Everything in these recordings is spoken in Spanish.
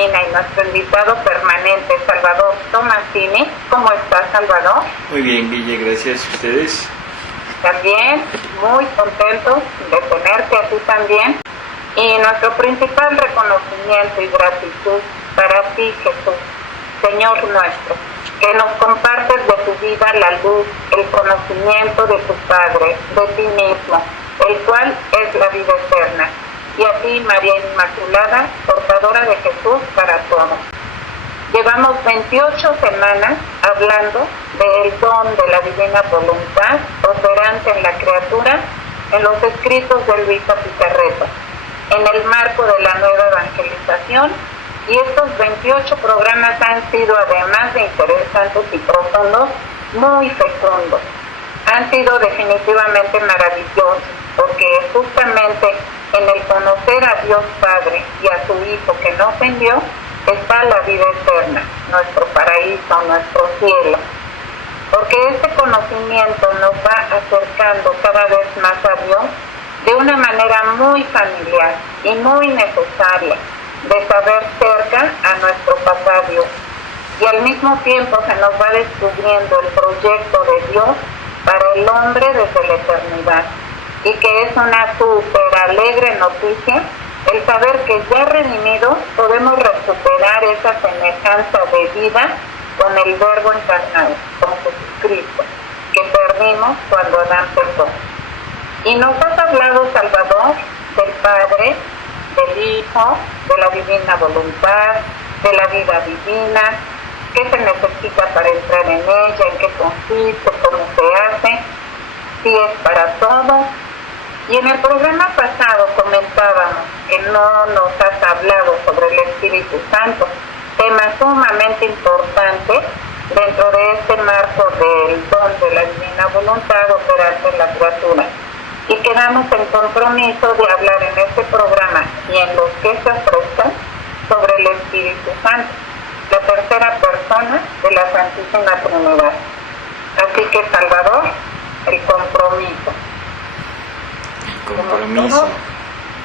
Romina y nuestro invitado permanente, Salvador Tomasini. ¿Cómo estás, Salvador? Muy bien, Guille, gracias a ustedes. También muy contentos de tenerte a ti también. Y nuestro principal reconocimiento y gratitud para ti, Jesús, Señor nuestro, que nos compartes de tu vida la luz, el conocimiento de tu Padre, de ti mismo, el cual es la vida eterna. Y a ti, María Inmaculada, portadora de Jesús para todos. Llevamos 28 semanas hablando del don de la divina voluntad operante en la criatura en los escritos de Luisa Pizarreta, en el marco de la nueva evangelización, y estos 28 programas han sido, además de interesantes y profundos, muy fecundos. Han sido definitivamente maravillosos, porque justamente en el conocer a Dios Padre y a su Hijo que nos envió, está la vida eterna, nuestro paraíso, nuestro cielo. Porque este conocimiento nos va acercando cada vez más a Dios de una manera muy familiar y muy necesaria, de saber cerca a nuestro papá Dios. Y al mismo tiempo se nos va descubriendo el proyecto de Dios para el hombre desde la eternidad. Y que es una súper alegre noticia el saber que ya redimidos podemos recuperar esa semejanza de vida con el Verbo encarnado, con Jesucristo, que perdimos cuando Adán pecó. Y nos has hablado, Salvador, del Padre, del Hijo, de la divina voluntad, de la vida divina, qué se necesita para entrar en ella, en qué consiste, cómo se hace, si es para todos. Y en el programa pasado comentábamos que no nos has hablado sobre el Espíritu Santo, tema sumamente importante dentro de este marco del don de la divina voluntad operante en la criatura. Y quedamos en compromiso de hablar en este programa y en los que se ofrecen sobre el Espíritu Santo, la tercera persona de la Santísima Trinidad. Así que, Salvador, el compromiso. Compromiso.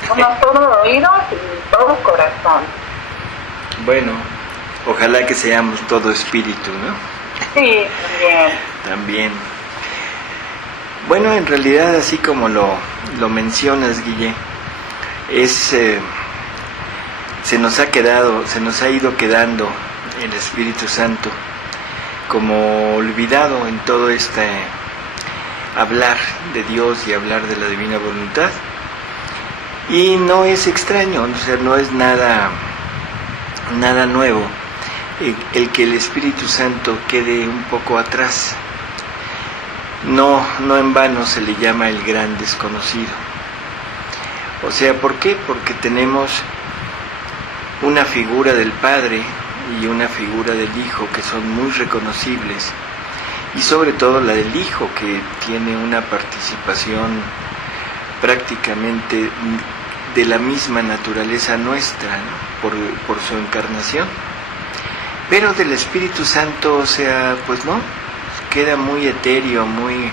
Somos todo oídos y todo corazón. Bueno, ojalá que seamos todo espíritu, ¿no? Sí, bien. También. Bueno, en realidad, así como lo mencionas, Guille, se nos ha ido quedando el Espíritu Santo como olvidado en todo este hablar de Dios y hablar de la divina voluntad. Y no es extraño, o sea, no es nada nuevo el que el Espíritu Santo quede un poco atrás. No en vano se le llama el gran desconocido. O sea, ¿por qué? Porque tenemos una figura del Padre y una figura del Hijo que son muy reconocibles, y sobre todo la del Hijo, que tiene una participación prácticamente de la misma naturaleza nuestra, ¿no? por su encarnación. Pero del Espíritu Santo, o sea, pues no, queda muy etéreo, muy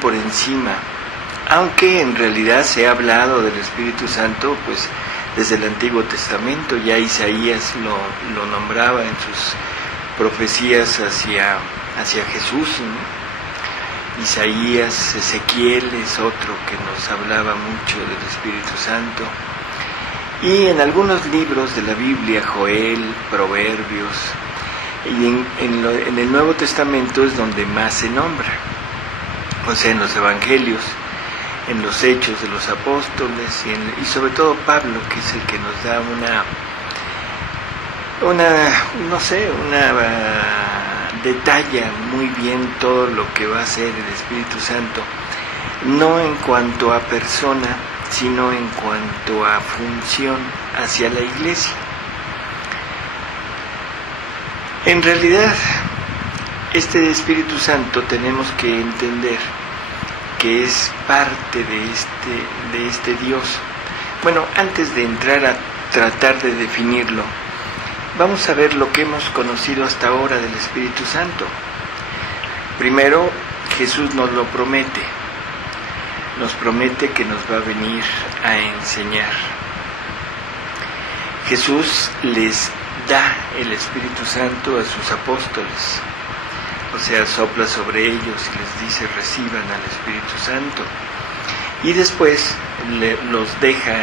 por encima. Aunque en realidad se ha hablado del Espíritu Santo, pues desde el Antiguo Testamento. Ya Isaías lo nombraba en sus profecías hacia Jesús, ¿no? Isaías, Ezequiel es otro que nos hablaba mucho del Espíritu Santo. Y en algunos libros de la Biblia, Joel, Proverbios, y en el Nuevo Testamento es donde más se nombra. O sea, en los Evangelios, en los Hechos de los Apóstoles y sobre todo Pablo, que es el que nos da detalla muy bien todo lo que va a ser el Espíritu Santo, no en cuanto a persona, sino en cuanto a función hacia la Iglesia. En realidad, este Espíritu Santo tenemos que entender que es parte de este Dios. Bueno, antes de entrar a tratar de definirlo, vamos a ver lo que hemos conocido hasta ahora del Espíritu Santo. Primero, Jesús nos lo promete. Nos promete que nos va a venir a enseñar. Jesús les da el Espíritu Santo a sus apóstoles, o sea, sopla sobre ellos y les dice reciban al Espíritu Santo, y después los deja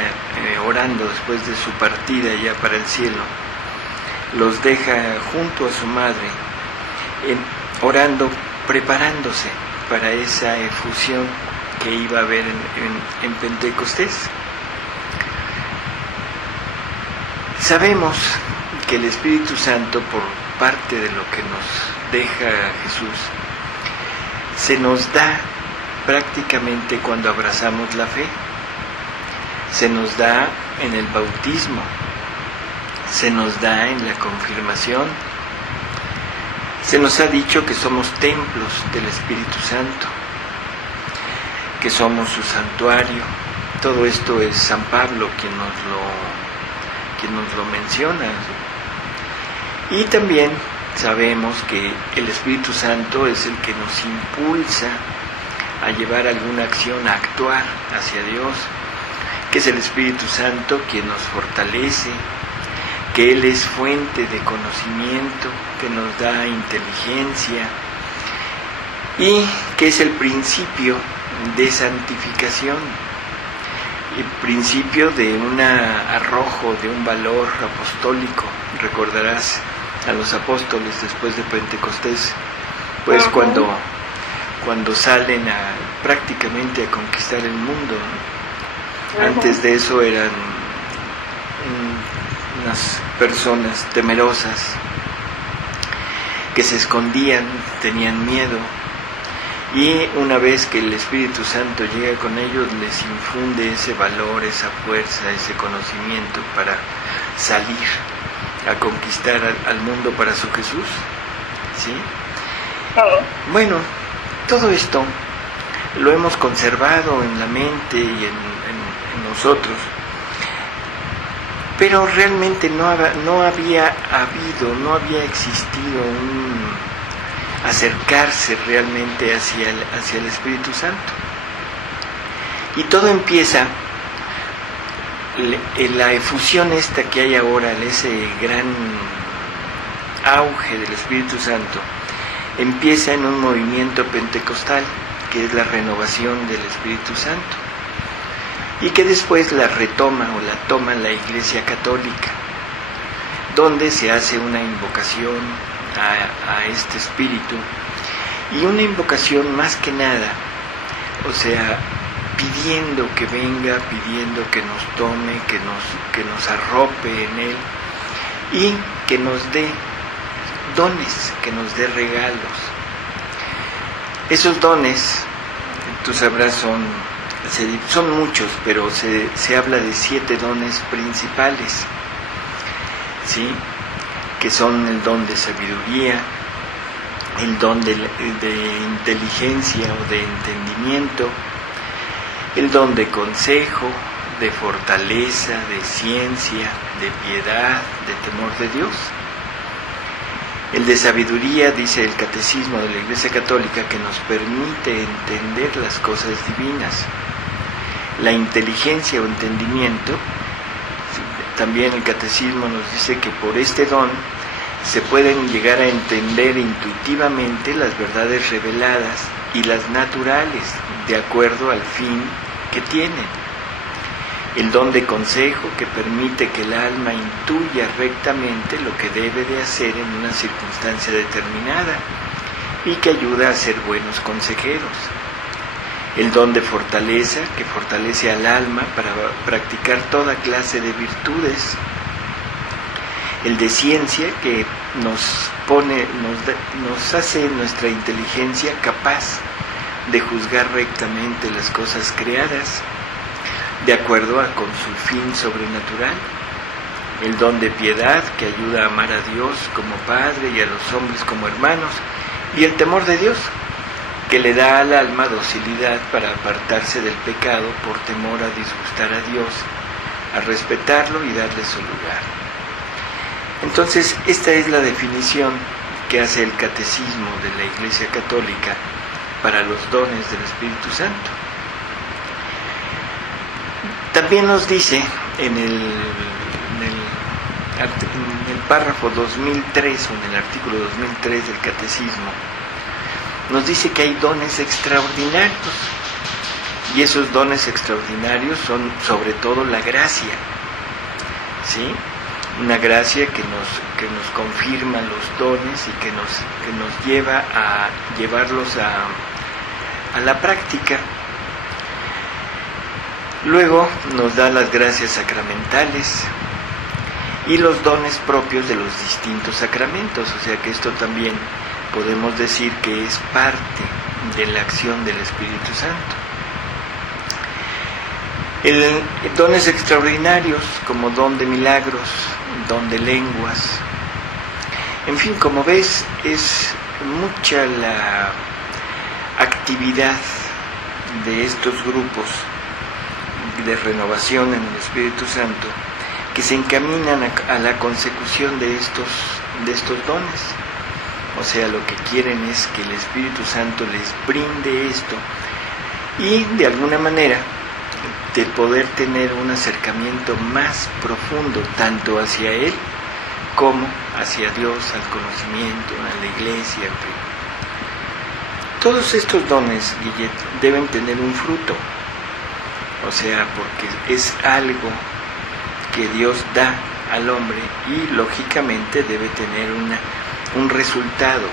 orando después de su partida ya para el cielo, los deja junto a su madre, orando, preparándose para esa efusión que iba a haber en Pentecostés. Sabemos que el Espíritu Santo, por parte de lo que nos deja Jesús, se nos da prácticamente cuando abrazamos la fe, se nos da en el bautismo, se nos da en la confirmación, se nos ha dicho que somos templos del Espíritu Santo, que somos su santuario. Todo esto es San Pablo quien nos lo menciona. Y también sabemos que el Espíritu Santo es el que nos impulsa a llevar alguna acción, a actuar hacia Dios, que es el Espíritu Santo quien nos fortalece, que Él es fuente de conocimiento, que nos da inteligencia y que es el principio de santificación, el principio de un arrojo, de un valor apostólico. Recordarás a los apóstoles después de Pentecostés, pues cuando salen prácticamente a conquistar el mundo, ¿no? Antes de eso eran unas personas temerosas que se escondían, tenían miedo, y una vez que el Espíritu Santo llega con ellos, les infunde ese valor, esa fuerza, ese conocimiento para salir a conquistar al mundo para su Jesús, ¿sí? Bueno, todo esto lo hemos conservado en la mente y en nosotros, pero realmente no había existido un acercarse realmente hacia el Espíritu Santo. Y todo empieza, la efusión esta que hay ahora, ese gran auge del Espíritu Santo, empieza en un movimiento pentecostal, que es la renovación del Espíritu Santo, y que después la retoma o la toma la Iglesia Católica, donde se hace una invocación a este Espíritu, y una invocación más que nada, o sea, pidiendo que venga, pidiendo que nos tome, que nos arrope en Él, y que nos dé dones, que nos dé regalos. Esos dones, tú sabrás, son muchos, pero se habla de 7 dones principales, ¿sí? Que son el don de sabiduría, el don de inteligencia o de entendimiento, el don de consejo, de fortaleza, de ciencia, de piedad, de temor de Dios. El de sabiduría, dice el Catecismo de la Iglesia Católica, que nos permite entender las cosas divinas. La inteligencia o entendimiento, también el Catecismo nos dice que por este don se pueden llegar a entender intuitivamente las verdades reveladas y las naturales, de acuerdo al fin que tienen. El don de consejo, que permite que el alma intuya rectamente lo que debe de hacer en una circunstancia determinada y que ayuda a ser buenos consejeros. El don de fortaleza, que fortalece al alma para practicar toda clase de virtudes. El de ciencia, que nos hace nuestra inteligencia capaz de juzgar rectamente las cosas creadas, de acuerdo con su fin sobrenatural. El don de piedad, que ayuda a amar a Dios como Padre y a los hombres como hermanos. Y el temor de Dios, que le da al alma docilidad para apartarse del pecado por temor a disgustar a Dios, a respetarlo y darle su lugar. Entonces, esta es la definición que hace el Catecismo de la Iglesia Católica para los dones del Espíritu Santo. También nos dice en el párrafo 2003 o en el artículo 2003 del Catecismo, nos dice que hay dones extraordinarios. Y esos dones extraordinarios son sobre todo la gracia, ¿sí? Una gracia que nos confirma los dones y que nos lleva a llevarlos a la práctica. Luego nos da las gracias sacramentales y los dones propios de los distintos sacramentos, o sea que esto también podemos decir que es parte de la acción del Espíritu Santo. Dones extraordinarios como don de milagros, don de lenguas, en fin, como ves, es mucha la actividad de estos grupos de renovación en el Espíritu Santo que se encaminan a la consecución de estos dones. O sea, lo que quieren es que el Espíritu Santo les brinde esto y de alguna manera de poder tener un acercamiento más profundo tanto hacia Él como hacia Dios, al conocimiento, a la iglesia, en fin. Todos estos dones, Guillet, deben tener un fruto, o sea, porque es algo que Dios da al hombre y lógicamente debe tener un resultado,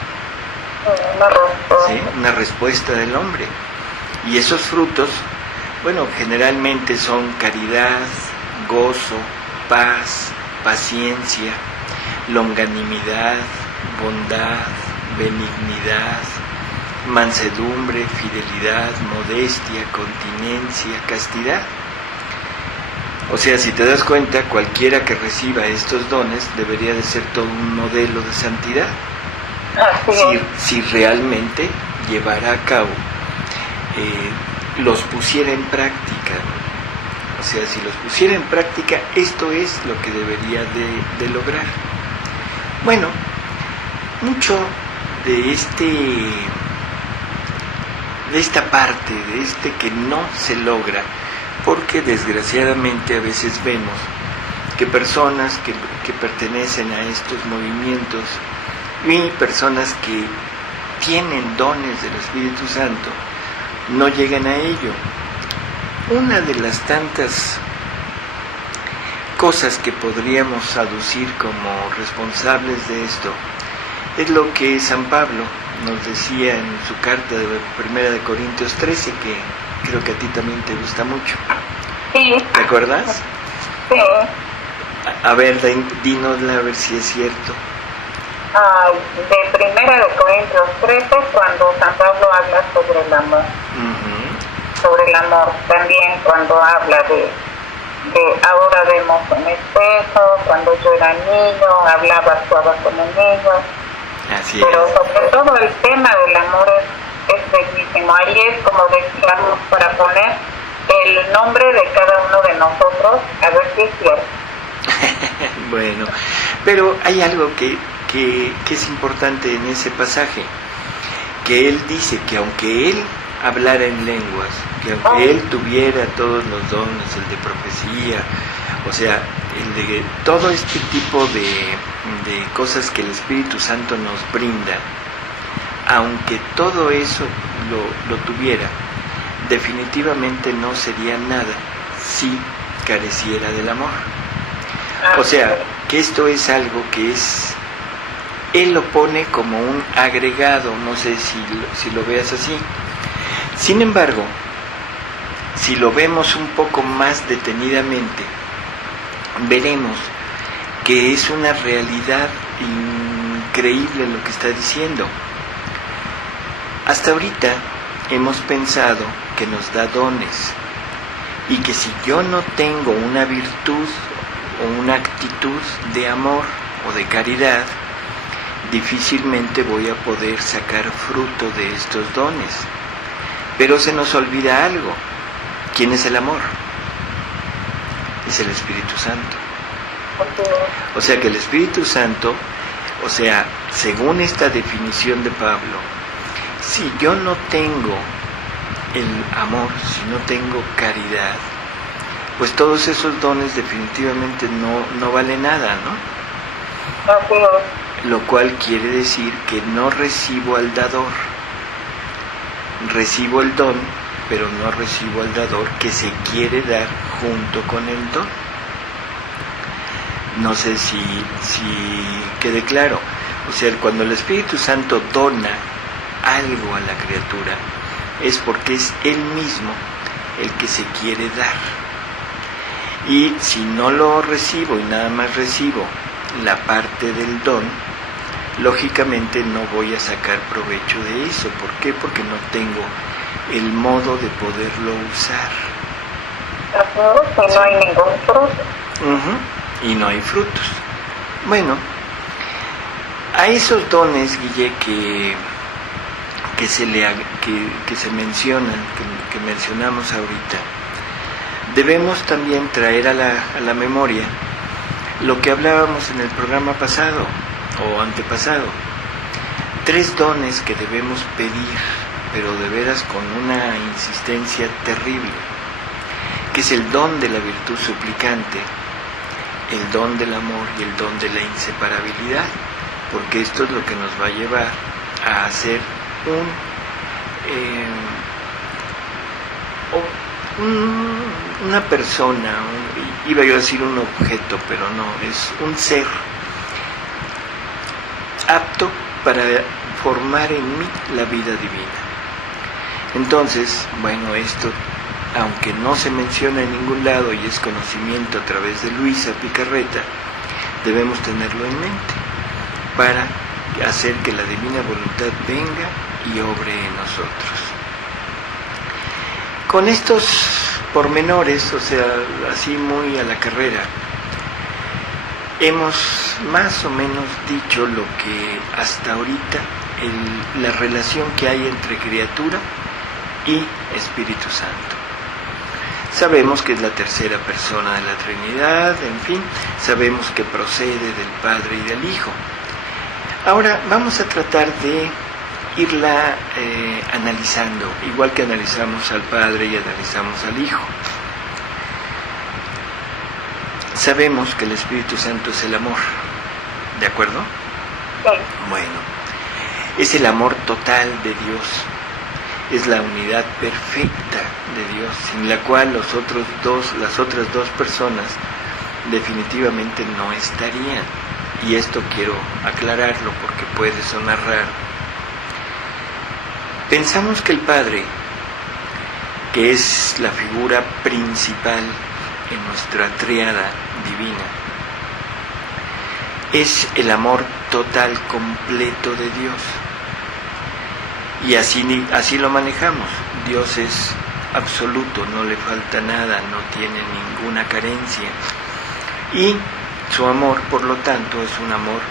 ¿sí? Una respuesta del hombre. Y esos frutos, bueno, generalmente son caridad, gozo, paz, paciencia, longanimidad, bondad, benignidad, mansedumbre, fidelidad, modestia, continencia, castidad. O sea, si te das cuenta, cualquiera que reciba estos dones debería de ser todo un modelo de santidad, si realmente llevara a cabo, los pusiera en práctica. O sea, si los pusiera en práctica, esto es lo que debería de lograr. Bueno, mucho de esta parte, de que no se logra, porque desgraciadamente a veces vemos que personas que pertenecen a estos movimientos y personas que tienen dones del Espíritu Santo no llegan a ello. Una de las tantas cosas que podríamos aducir como responsables de esto es lo que San Pablo nos decía en su carta de 1 Corintios 13, que creo que a ti también te gusta mucho. Sí. ¿Te acuerdas? Sí. A ver, dínosla a ver si es cierto. De 1 Corintios 13, cuando San Pablo habla sobre el amor. Sobre el amor, también cuando habla de ahora vemos un espejo, cuando yo era niño, hablaba, actuaba como niño. Así pero es. sobre todo el tema del amor es bellísimo. Ahí es como decíamos, para poner el nombre de cada uno de nosotros, a ver si es cierto. Bueno, pero hay algo que es importante en ese pasaje, que él dice que aunque él hablara en lenguas, que aunque él tuviera todos los dones, el de profecía, o sea, el de todo este tipo de cosas que el Espíritu Santo nos brinda, aunque todo eso lo tuviera, definitivamente no sería nada si careciera del amor. O sea, que esto es algo que él lo pone como un agregado, no sé si lo veas así. Sin embargo, si lo vemos un poco más detenidamente, veremos que es una realidad increíble lo que está diciendo. Hasta ahorita hemos pensado que nos da dones y que si yo no tengo una virtud o una actitud de amor o de caridad, difícilmente voy a poder sacar fruto de estos dones. Pero se nos olvida algo. ¿Quién es el amor? Es el Espíritu Santo. O sea que el Espíritu Santo, o sea, según esta definición de Pablo, si yo no tengo el amor, si no tengo caridad, pues todos esos dones definitivamente no valen nada, ¿no? Así es. lo cual quiere decir que no recibo al dador. Recibo el don, pero no recibo al dador que se quiere dar junto con el don. No sé si quede claro. O sea, cuando el Espíritu Santo dona algo a la criatura, es porque es Él mismo el que se quiere dar. Y si no lo recibo y nada más recibo la parte del don, lógicamente no voy a sacar provecho de eso. ¿Por qué? Porque no tengo el modo de poderlo usar. Así es, no hay ningún fruto. Y no hay frutos. Bueno, a esos dones, Guille, que se mencionan, que mencionamos ahorita, debemos también traer a la memoria lo que hablábamos en el programa pasado o antepasado. 3 dones que debemos pedir, pero de veras con una insistencia terrible, que es el don de la virtud suplicante, el don del amor y el don de la inseparabilidad, porque esto es lo que nos va a llevar a hacer una persona, iba yo a decir un objeto, pero no, es un ser apto para formar en mí la vida divina. Entonces, bueno, esto, aunque no se menciona en ningún lado y es conocimiento a través de Luisa Picarreta, debemos tenerlo en mente para hacer que la divina voluntad venga y obre en nosotros. Con estos pormenores, o sea, así muy a la carrera, hemos más o menos dicho lo que hasta ahorita, la relación que hay entre criatura y Espíritu Santo. Sabemos que es la tercera persona de la Trinidad, en fin, sabemos que procede del Padre y del Hijo. Ahora vamos a tratar de irla analizando, igual que analizamos al Padre y analizamos al Hijo. Sabemos que el Espíritu Santo es el amor, ¿de acuerdo? Sí. Bueno, es el amor total de Dios, es la unidad perfecta de Dios, sin la cual las otras dos personas definitivamente no estarían. Y esto quiero aclararlo porque puede sonar raro. Pensamos que el Padre, que es la figura principal en nuestra tríada divina, es el amor total, completo de Dios. Y así lo manejamos. Dios es absoluto, no le falta nada, no tiene ninguna carencia. Y su amor, por lo tanto, es un amor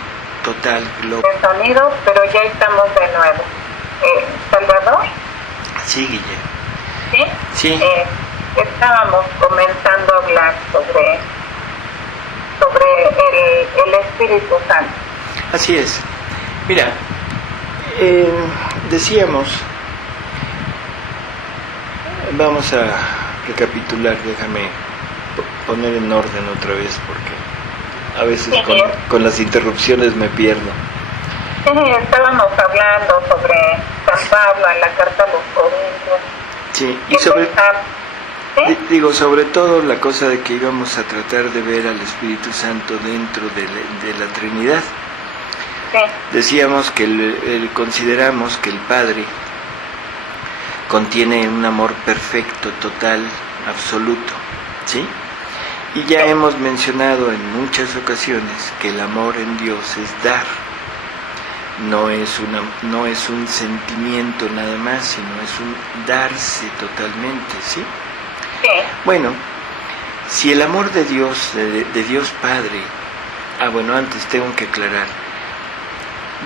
total, global. El sonido, pero ya estamos de nuevo. Salvador. Sí, Guille. ¿Sí? Sí. Estábamos comenzando a hablar sobre el Espíritu Santo. Así es. Mira, decíamos, vamos a recapitular, déjame poner en orden otra vez porque a veces con las interrupciones me pierdo. Sí, estábamos hablando sobre San Pablo en la carta a los Corintios. Sí, y sobre todo la cosa de que íbamos a tratar de ver al Espíritu Santo dentro de la Trinidad. Sí. Decíamos que consideramos que el Padre contiene un amor perfecto, total, absoluto, ¿sí? Y ya hemos mencionado en muchas ocasiones que el amor en Dios es dar, no es un sentimiento nada más, sino es un darse totalmente, ¿sí? Sí. Bueno, si el amor de Dios, de Dios Padre, bueno, antes tengo que aclarar,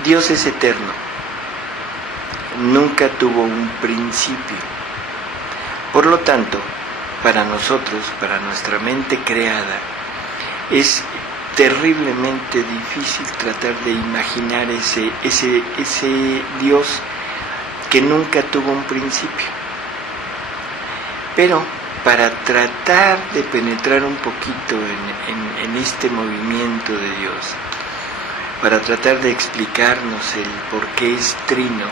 Dios es eterno, nunca tuvo un principio. Por lo tanto, para nosotros, para nuestra mente creada, es terriblemente difícil tratar de imaginar ese Dios que nunca tuvo un principio. Pero para tratar de penetrar un poquito en este movimiento de Dios, para tratar de explicarnos el por qué es trino,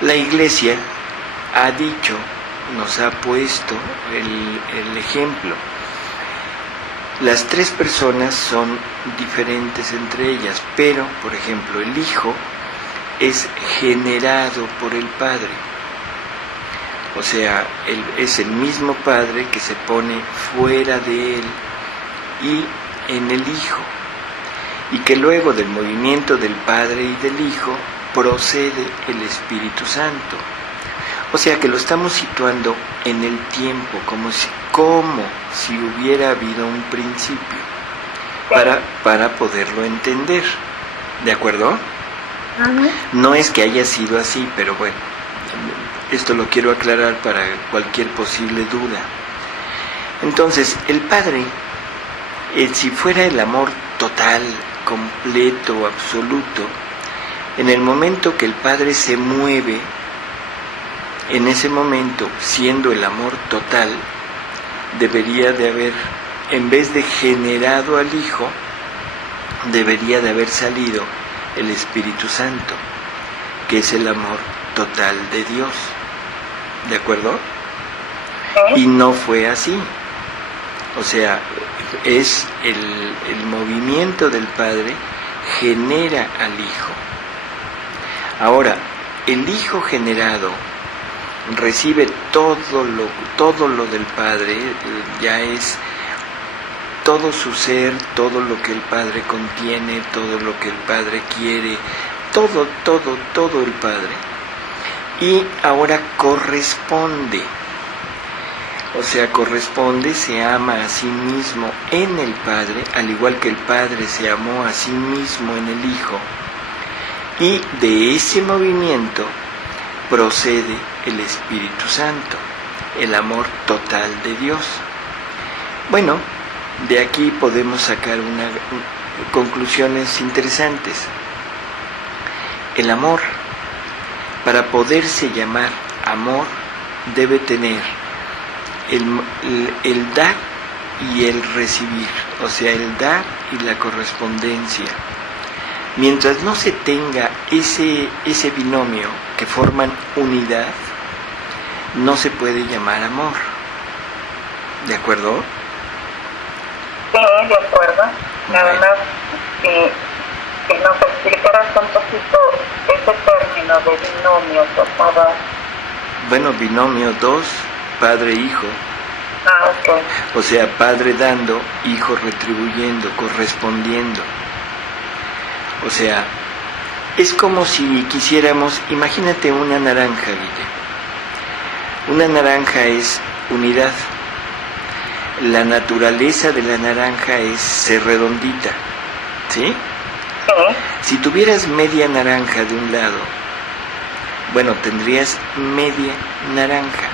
la Iglesia ha dicho, nos ha puesto el ejemplo. Las tres personas son diferentes entre ellas, pero, por ejemplo, el Hijo es generado por el Padre. O sea, es el mismo Padre que se pone fuera de él y en el Hijo. Y que luego del movimiento del Padre y del Hijo procede el Espíritu Santo. O sea que lo estamos situando en el tiempo, como si hubiera habido un principio, para poderlo entender. ¿De acuerdo? Ujú. No es que haya sido así, pero bueno, esto lo quiero aclarar para cualquier posible duda. Entonces, el Padre, si fuera el amor total, completo, absoluto, en el momento que el Padre se mueve, en ese momento, siendo el amor total, debería de haber, en vez de generado al Hijo, debería de haber salido el Espíritu Santo, que es el amor total de Dios. ¿De acuerdo? Y no fue así. O sea, es el movimiento del Padre genera al Hijo. Ahora, el Hijo generado recibe todo lo del Padre, ya es todo su ser, todo lo que el Padre contiene, todo lo que el Padre quiere, todo el Padre. Y ahora corresponde, o sea, corresponde, se ama a sí mismo en el Padre, al igual que el Padre se amó a sí mismo en el Hijo. Y de ese movimiento procede el Espíritu Santo, el amor total de Dios. Bueno, de aquí podemos sacar conclusiones interesantes. El amor, para poderse llamar amor, debe tener el dar y el recibir, o sea, el dar y la correspondencia. Mientras no se tenga ese binomio que forman unidad, no se puede llamar amor. ¿De acuerdo? Sí, de acuerdo. Nada más que nos explicaras un poquito ese término de binomio, por favor. Bueno, binomio 2, padre e hijo. Ah, ok. O sea, padre dando, hijo retribuyendo, correspondiendo. O sea, es como si quisiéramos, imagínate una naranja, Guille. Una naranja es unidad. La naturaleza de la naranja es ser redondita, ¿sí? Sí. Si tuvieras media naranja de un lado, bueno, tendrías media naranja,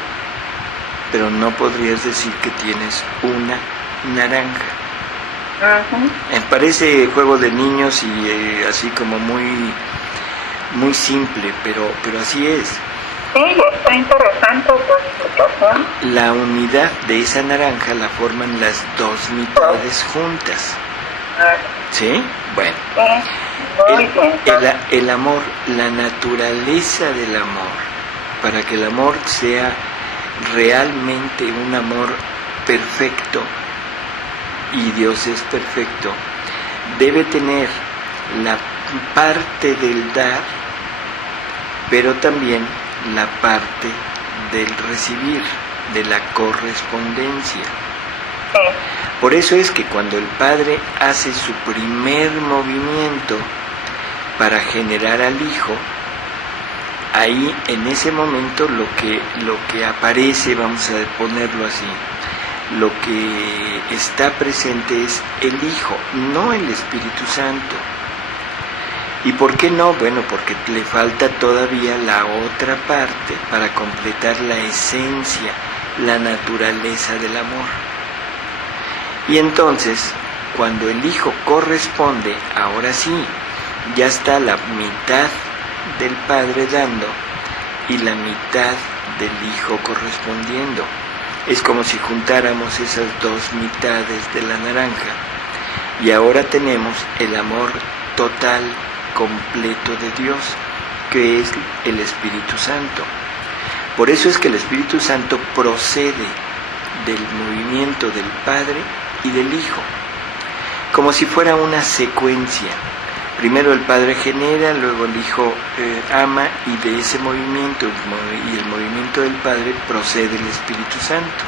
pero no podrías decir que tienes una naranja. Uh-huh. Parece juego de niños y así como muy simple, pero así es. Sí, está interesante tu explicación. La unidad de esa naranja la forman las dos mitades juntas. ¿Sí? Bueno. Sí, muy bien. El amor, la naturaleza del amor, para que el amor sea realmente un amor perfecto, y Dios es perfecto, debe tener la parte del dar, pero también la parte del recibir, de la correspondencia. Sí. Por eso es que cuando el Padre hace su primer movimiento para generar al Hijo, ahí en ese momento lo que aparece, vamos a ponerlo así, lo que está presente es el Hijo, no el Espíritu Santo. ¿Y por qué no? Bueno, porque le falta todavía la otra parte para completar la esencia, la naturaleza del amor. Y entonces, cuando el Hijo corresponde, ahora sí, ya está la mitad del Padre dando y la mitad del Hijo correspondiendo. Es como si juntáramos esas dos mitades de la naranja Y ahora tenemos el amor total, completo de Dios, que es el Espíritu Santo. Por eso es que el Espíritu Santo procede del movimiento del Padre y del Hijo, como si fuera una secuencia. Primero el Padre genera, luego el Hijo ama, y de ese movimiento y el movimiento del Padre procede el Espíritu Santo.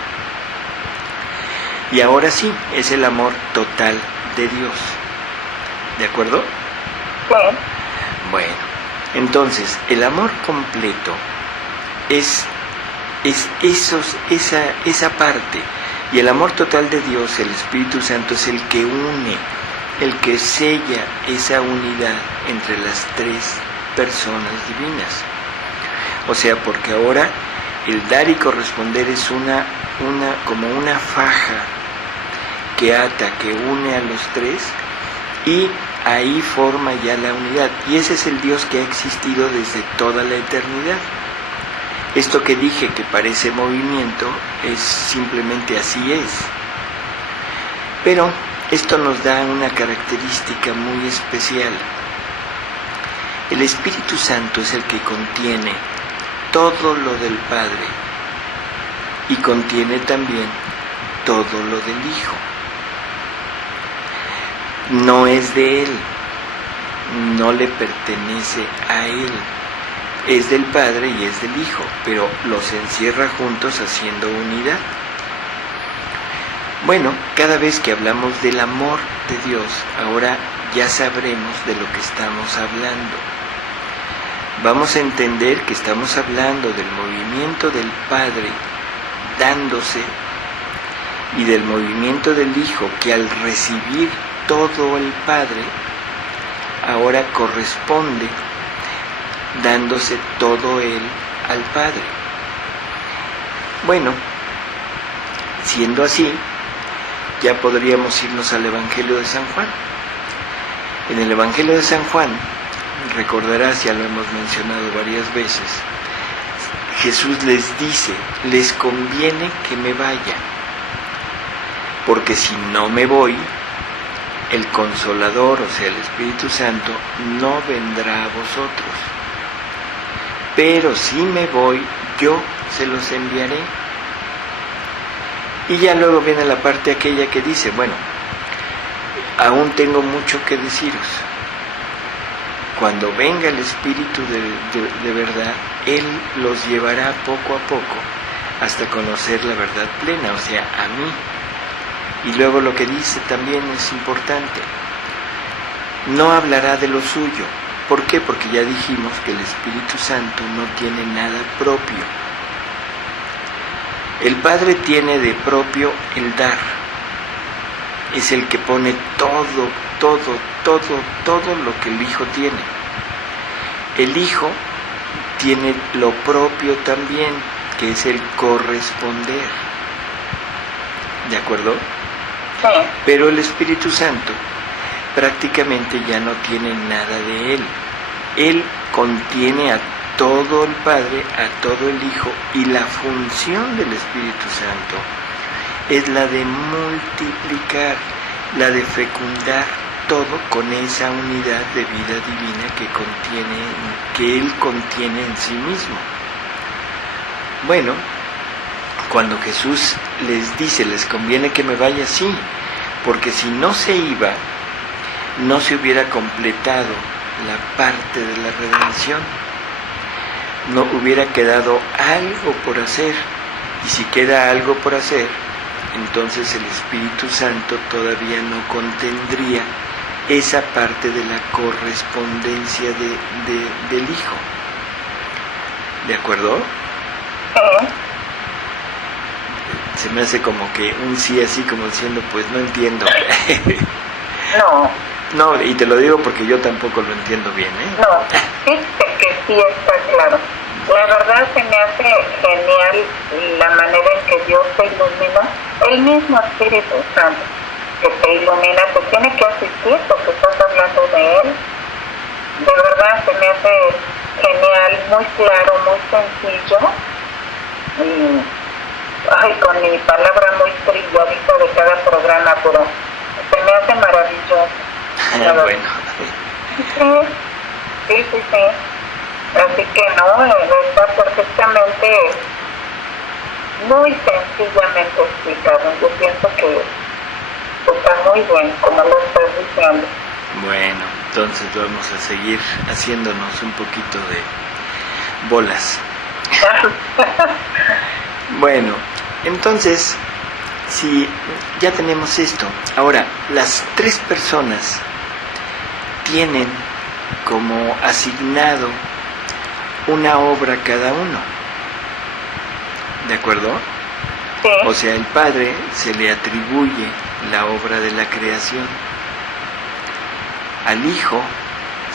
Y ahora sí, es el amor total de Dios. ¿De acuerdo? Sí. Bueno, entonces, el amor completo es esa parte. Y el amor total de Dios, el Espíritu Santo, es el que une, el que sella esa unidad entre las tres personas divinas. O sea, porque ahora el dar y corresponder es como una faja que ata, que une a los tres, y ahí forma ya la unidad. Y ese es el Dios que ha existido desde toda la eternidad. Esto que dije que parece movimiento es simplemente así es. Pero esto nos da una característica muy especial. El Espíritu Santo es el que contiene todo lo del Padre y contiene también todo lo del Hijo. No es de Él, no le pertenece a Él. Es del Padre y es del Hijo, pero los encierra juntos haciendo unidad. Bueno, cada vez que hablamos del amor de Dios, ahora ya sabremos de lo que estamos hablando. Vamos a entender que estamos hablando del movimiento del Padre dándose y del movimiento del Hijo, que al recibir todo el Padre, ahora corresponde dándose todo Él al Padre. Bueno, siendo así, ya podríamos irnos al Evangelio de San Juan. En el Evangelio de San Juan, recordarás, ya lo hemos mencionado varias veces, Jesús les dice, les conviene que me vaya, porque si no me voy, el Consolador, o sea, el Espíritu Santo, no vendrá a vosotros. Pero si me voy, yo se los enviaré. Y ya luego viene la parte aquella que dice, bueno, aún tengo mucho que deciros. Cuando venga el Espíritu de verdad, Él los llevará poco a poco hasta conocer la verdad plena, o sea, a mí. Y luego lo que dice también es importante. No hablará de lo suyo. ¿Por qué? Porque ya dijimos que el Espíritu Santo no tiene nada propio. El Padre tiene de propio el dar. Es el que pone todo lo que el Hijo tiene. El Hijo tiene lo propio también, que es el corresponder. ¿De acuerdo? Sí. Pero el Espíritu Santo prácticamente ya no tiene nada de Él. Él contiene a todo el Padre, a todo el Hijo, y la función del Espíritu Santo es la de multiplicar, la de fecundar todo con esa unidad de vida divina que Él contiene en sí mismo. Bueno, cuando Jesús les dice, les conviene que me vaya, sí, porque si no se iba, no se hubiera completado la parte de la redención, no hubiera quedado algo por hacer, y si queda algo por hacer, entonces el Espíritu Santo todavía no contendría esa parte de la correspondencia del Hijo. ¿De acuerdo? Sí. Se me hace como que un sí así como diciendo, pues no entiendo. No, y te lo digo porque yo tampoco lo entiendo bien, ¿eh? No, fíjate que sí está claro. La verdad se me hace genial la manera en que Dios te ilumina. El mismo Espíritu Santo que te ilumina, te tiene que asistir porque estás hablando de Él. De verdad se me hace genial, muy claro, muy sencillo. Con mi palabra muy trilladita de cada programa, pero se me hace maravilloso. Bueno. Sí. Así que no, está perfectamente, muy sencillamente explicado. Yo pienso que está muy bien, como lo estás diciendo. Bueno, entonces vamos a seguir haciéndonos un poquito de bolas. Bueno, entonces, si ya tenemos esto, ahora las tres personas tienen como asignado una obra cada uno, ¿de acuerdo? Sí. O sea, el Padre se le atribuye la obra de la creación, al Hijo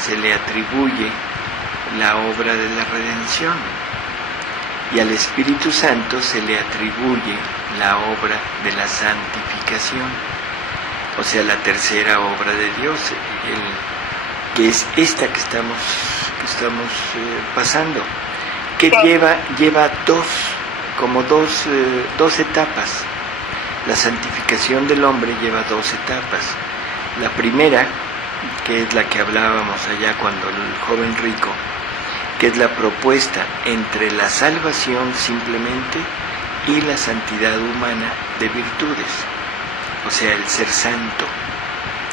se le atribuye la obra de la redención y al Espíritu Santo se le atribuye la obra de la santificación, o sea, la tercera obra de Dios, que es esta que estamos pasando, que Sí. lleva dos etapas. La santificación del hombre lleva dos etapas. La primera, que es la que hablábamos allá cuando el joven rico, que es la propuesta entre la salvación simplemente y la santidad humana de virtudes, o sea, el ser santo.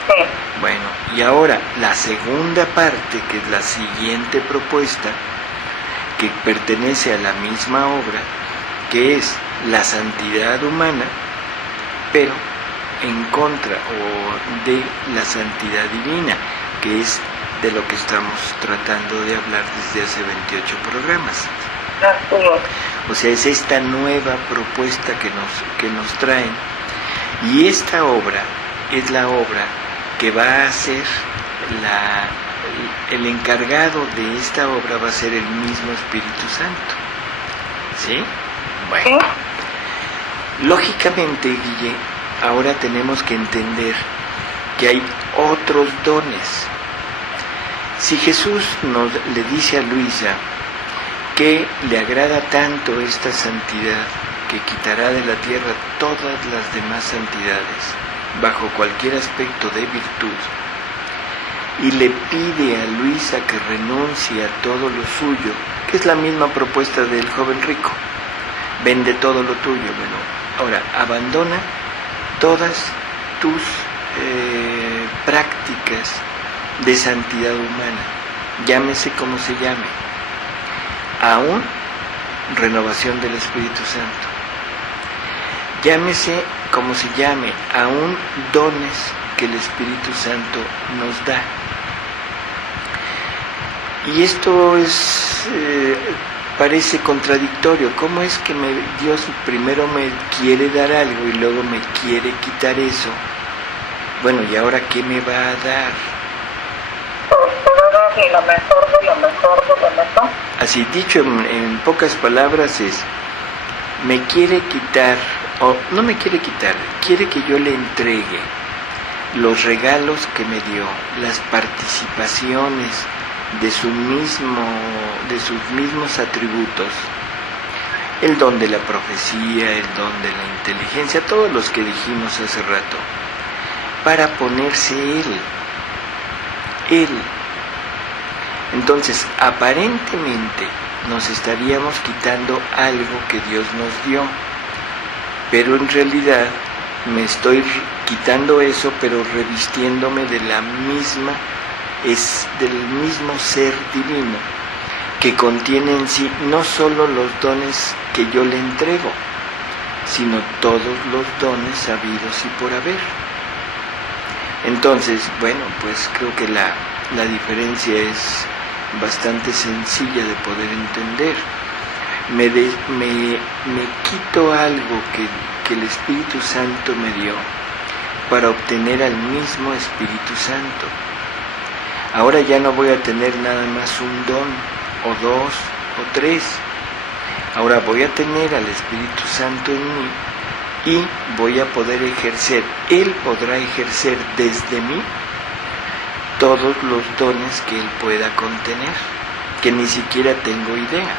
Sí. Bueno, y ahora la segunda parte, que es la siguiente propuesta, que pertenece a la misma obra, que es la santidad humana, pero en contra o de la santidad divina, que es de lo que estamos tratando de hablar desde hace 28 programas. Así es. O sea, es esta nueva propuesta que nos traen, y esta obra es la obra que va a ser el encargado de esta obra va a ser el mismo Espíritu Santo. ¿Sí? Bueno. Sí. Lógicamente, Guille, ahora tenemos que entender que hay otros dones. Si Jesús le dice a Luisa que le agrada tanto esta santidad, que quitará de la tierra todas las demás santidades, bajo cualquier aspecto de virtud, y le pide a Luisa que renuncie a todo lo suyo, que es la misma propuesta del joven rico: vende todo lo tuyo. Bueno, ahora abandona todas tus prácticas de santidad humana, llámese como se llame, aún renovación del Espíritu Santo, llámese como se llame, aún dones que el Espíritu Santo nos da. Y esto parece contradictorio. ¿Cómo es que Dios primero me quiere dar algo y luego me quiere quitar eso? Bueno, ¿y ahora qué me va a dar? Pues te va a dar lo mejor de lo mejor de lo mejor. Así dicho en pocas palabras es, me quiere quitar, o no me quiere quitar, quiere que yo le entregue los regalos que me dio, las participaciones de sus mismos atributos, el don de la profecía, el don de la inteligencia, todos los que dijimos hace rato, para ponerse Él. Entonces, aparentemente nos estaríamos quitando algo que Dios nos dio, pero en realidad me estoy quitando eso, pero revistiéndome del mismo ser divino, que contiene en sí no solo los dones que yo le entrego, sino todos los dones habidos y por haber. Entonces, bueno, pues creo que la diferencia es bastante sencilla de poder entender. Me quito algo que el Espíritu Santo me dio para obtener al mismo Espíritu Santo. Ahora ya no voy a tener nada más un don, o dos, o tres. Ahora voy a tener al Espíritu Santo en mí y voy a poder ejercer, Él podrá ejercer desde mí todos los dones que Él pueda contener, que ni siquiera tengo idea.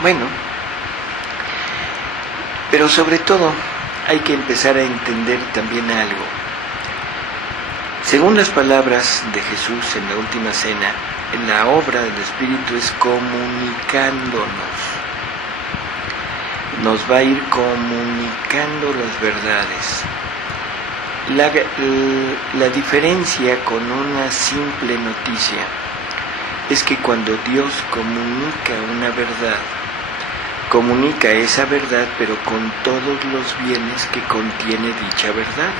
Bueno, pero sobre todo hay que empezar a entender también algo. Según las palabras de Jesús en la última cena, la obra del Espíritu es comunicándonos. Nos va a ir comunicando las verdades. La diferencia con una simple noticia es que cuando Dios comunica una verdad, comunica esa verdad pero con todos los bienes que contiene dicha verdad.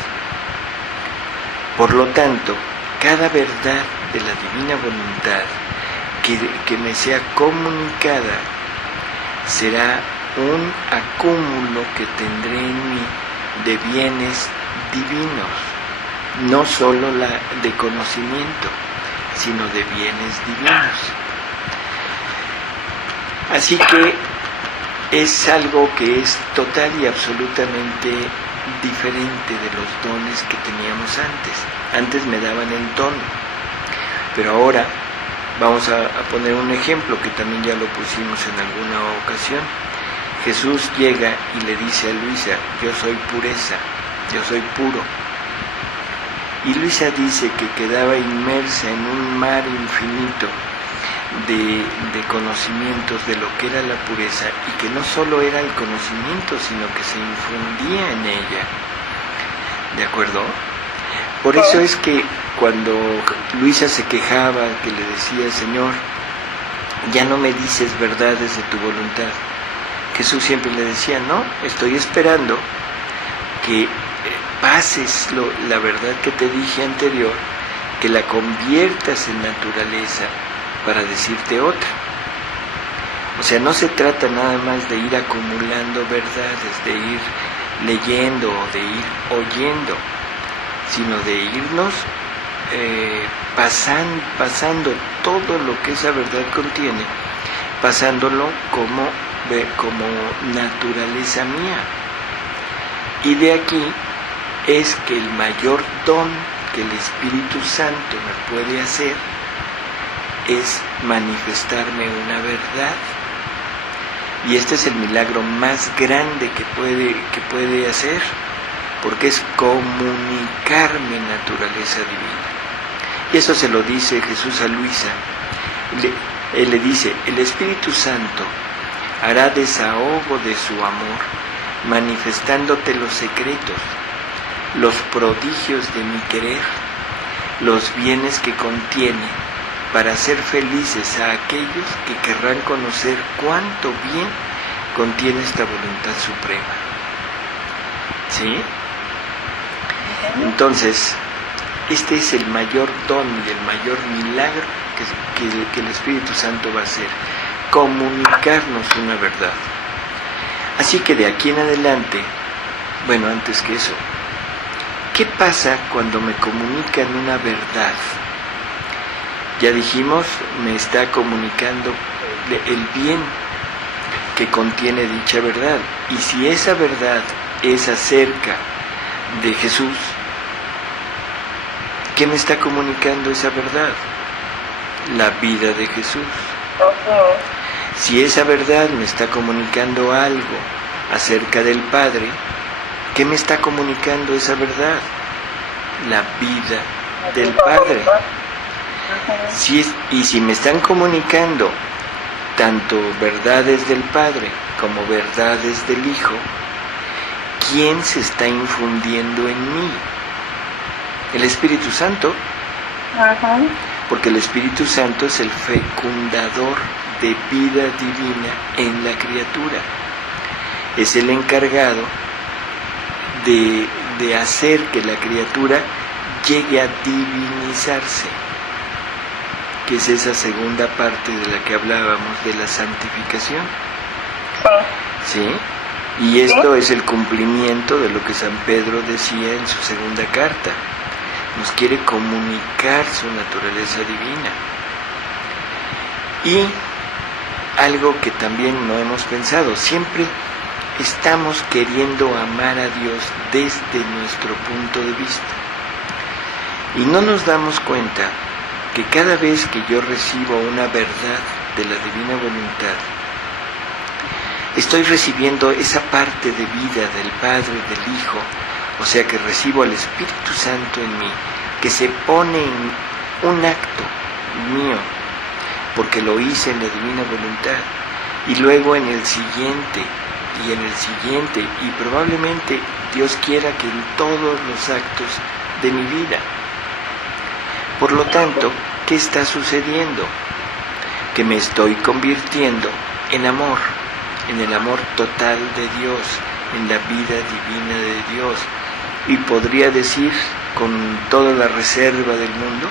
Por lo tanto, cada verdad de la divina voluntad que me sea comunicada será un acúmulo que tendré en mí de bienes divinos, no solo de conocimiento, sino de bienes divinos. Así que es algo que es total y absolutamente diferente de los dones que teníamos antes. Antes me daban el don, pero ahora vamos a poner un ejemplo que también ya lo pusimos en alguna ocasión. Jesús llega y le dice a Luisa: yo soy pureza, yo soy puro. Y Luisa dice que quedaba inmersa en un mar infinito de conocimientos de lo que era la pureza, y que no solo era el conocimiento, sino que se infundía en ella. ¿De acuerdo? Por eso es que cuando Luisa se quejaba, que le decía: Señor, ya no me dices verdades de tu voluntad, Jesús siempre le decía: no, estoy esperando que pases la verdad que te dije anterior, que la conviertas en naturaleza para decirte otra. O sea, no se trata nada más de ir acumulando verdades, de ir leyendo o de ir oyendo, sino de irnos pasando todo lo que esa verdad contiene, pasándolo como naturaleza mía. Y de aquí es que el mayor don que el Espíritu Santo me puede hacer es manifestarme una verdad. Y este es el milagro más grande que puede hacer, porque es comunicarme naturaleza divina. Y eso se lo dice Jesús a Luisa. Él le dice: el Espíritu Santo hará desahogo de su amor, manifestándote los secretos, los prodigios de mi querer, los bienes que contiene, para hacer felices a aquellos que querrán conocer cuánto bien contiene esta voluntad suprema. ¿Sí? Entonces, este es el mayor don y el mayor milagro que el Espíritu Santo va a hacer: comunicarnos una verdad. Así que de aquí en adelante, bueno, antes que eso, ¿qué pasa cuando me comunican una verdad? Ya dijimos, me está comunicando el bien que contiene dicha verdad. Y si esa verdad es acerca de Jesús, ¿qué me está comunicando esa verdad? La vida de Jesús. Si esa verdad me está comunicando algo acerca del Padre, ¿qué me está comunicando esa verdad? La vida del Padre. Si me están comunicando tanto verdades del Padre como verdades del Hijo, ¿quién se está infundiendo en mí? El Espíritu Santo. Porque el Espíritu Santo es el fecundador de vida divina en la criatura. Es el encargado de hacer que la criatura llegue a divinizarse, que es esa segunda parte de la que hablábamos, de la santificación. ¿Sí? Y esto es el cumplimiento de lo que San Pedro decía en su segunda carta. Nos quiere comunicar su naturaleza divina. Y algo que también no hemos pensado, siempre estamos queriendo amar a Dios desde nuestro punto de vista. Y no nos damos cuenta que cada vez que yo recibo una verdad de la divina voluntad, estoy recibiendo esa parte de vida del Padre, del Hijo, o sea que recibo al Espíritu Santo en mí que se pone en un acto mío, porque lo hice en la divina voluntad, y luego en el siguiente, y en el siguiente, y probablemente Dios quiera que en todos los actos de mi vida. Por lo tanto, ¿qué está sucediendo? Que me estoy convirtiendo en amor, en el amor total de Dios, en la vida divina de Dios. Y podría decir con toda la reserva del mundo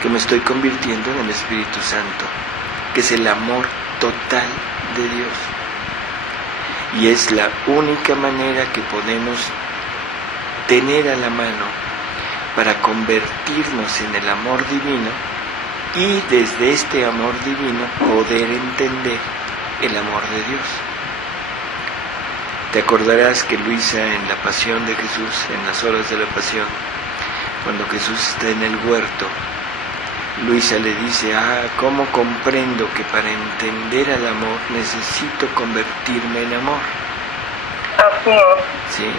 que me estoy convirtiendo en el Espíritu Santo, que es el amor total de Dios. Y es la única manera que podemos tener a la mano para convertirnos en el amor divino y desde este amor divino poder entender el amor de Dios. Te acordarás que Luisa en la pasión de Jesús, en las horas de la pasión, cuando Jesús está en el huerto, Luisa le dice, ¿cómo comprendo que para entender al amor necesito convertirme en amor? Así es. ¿Sí?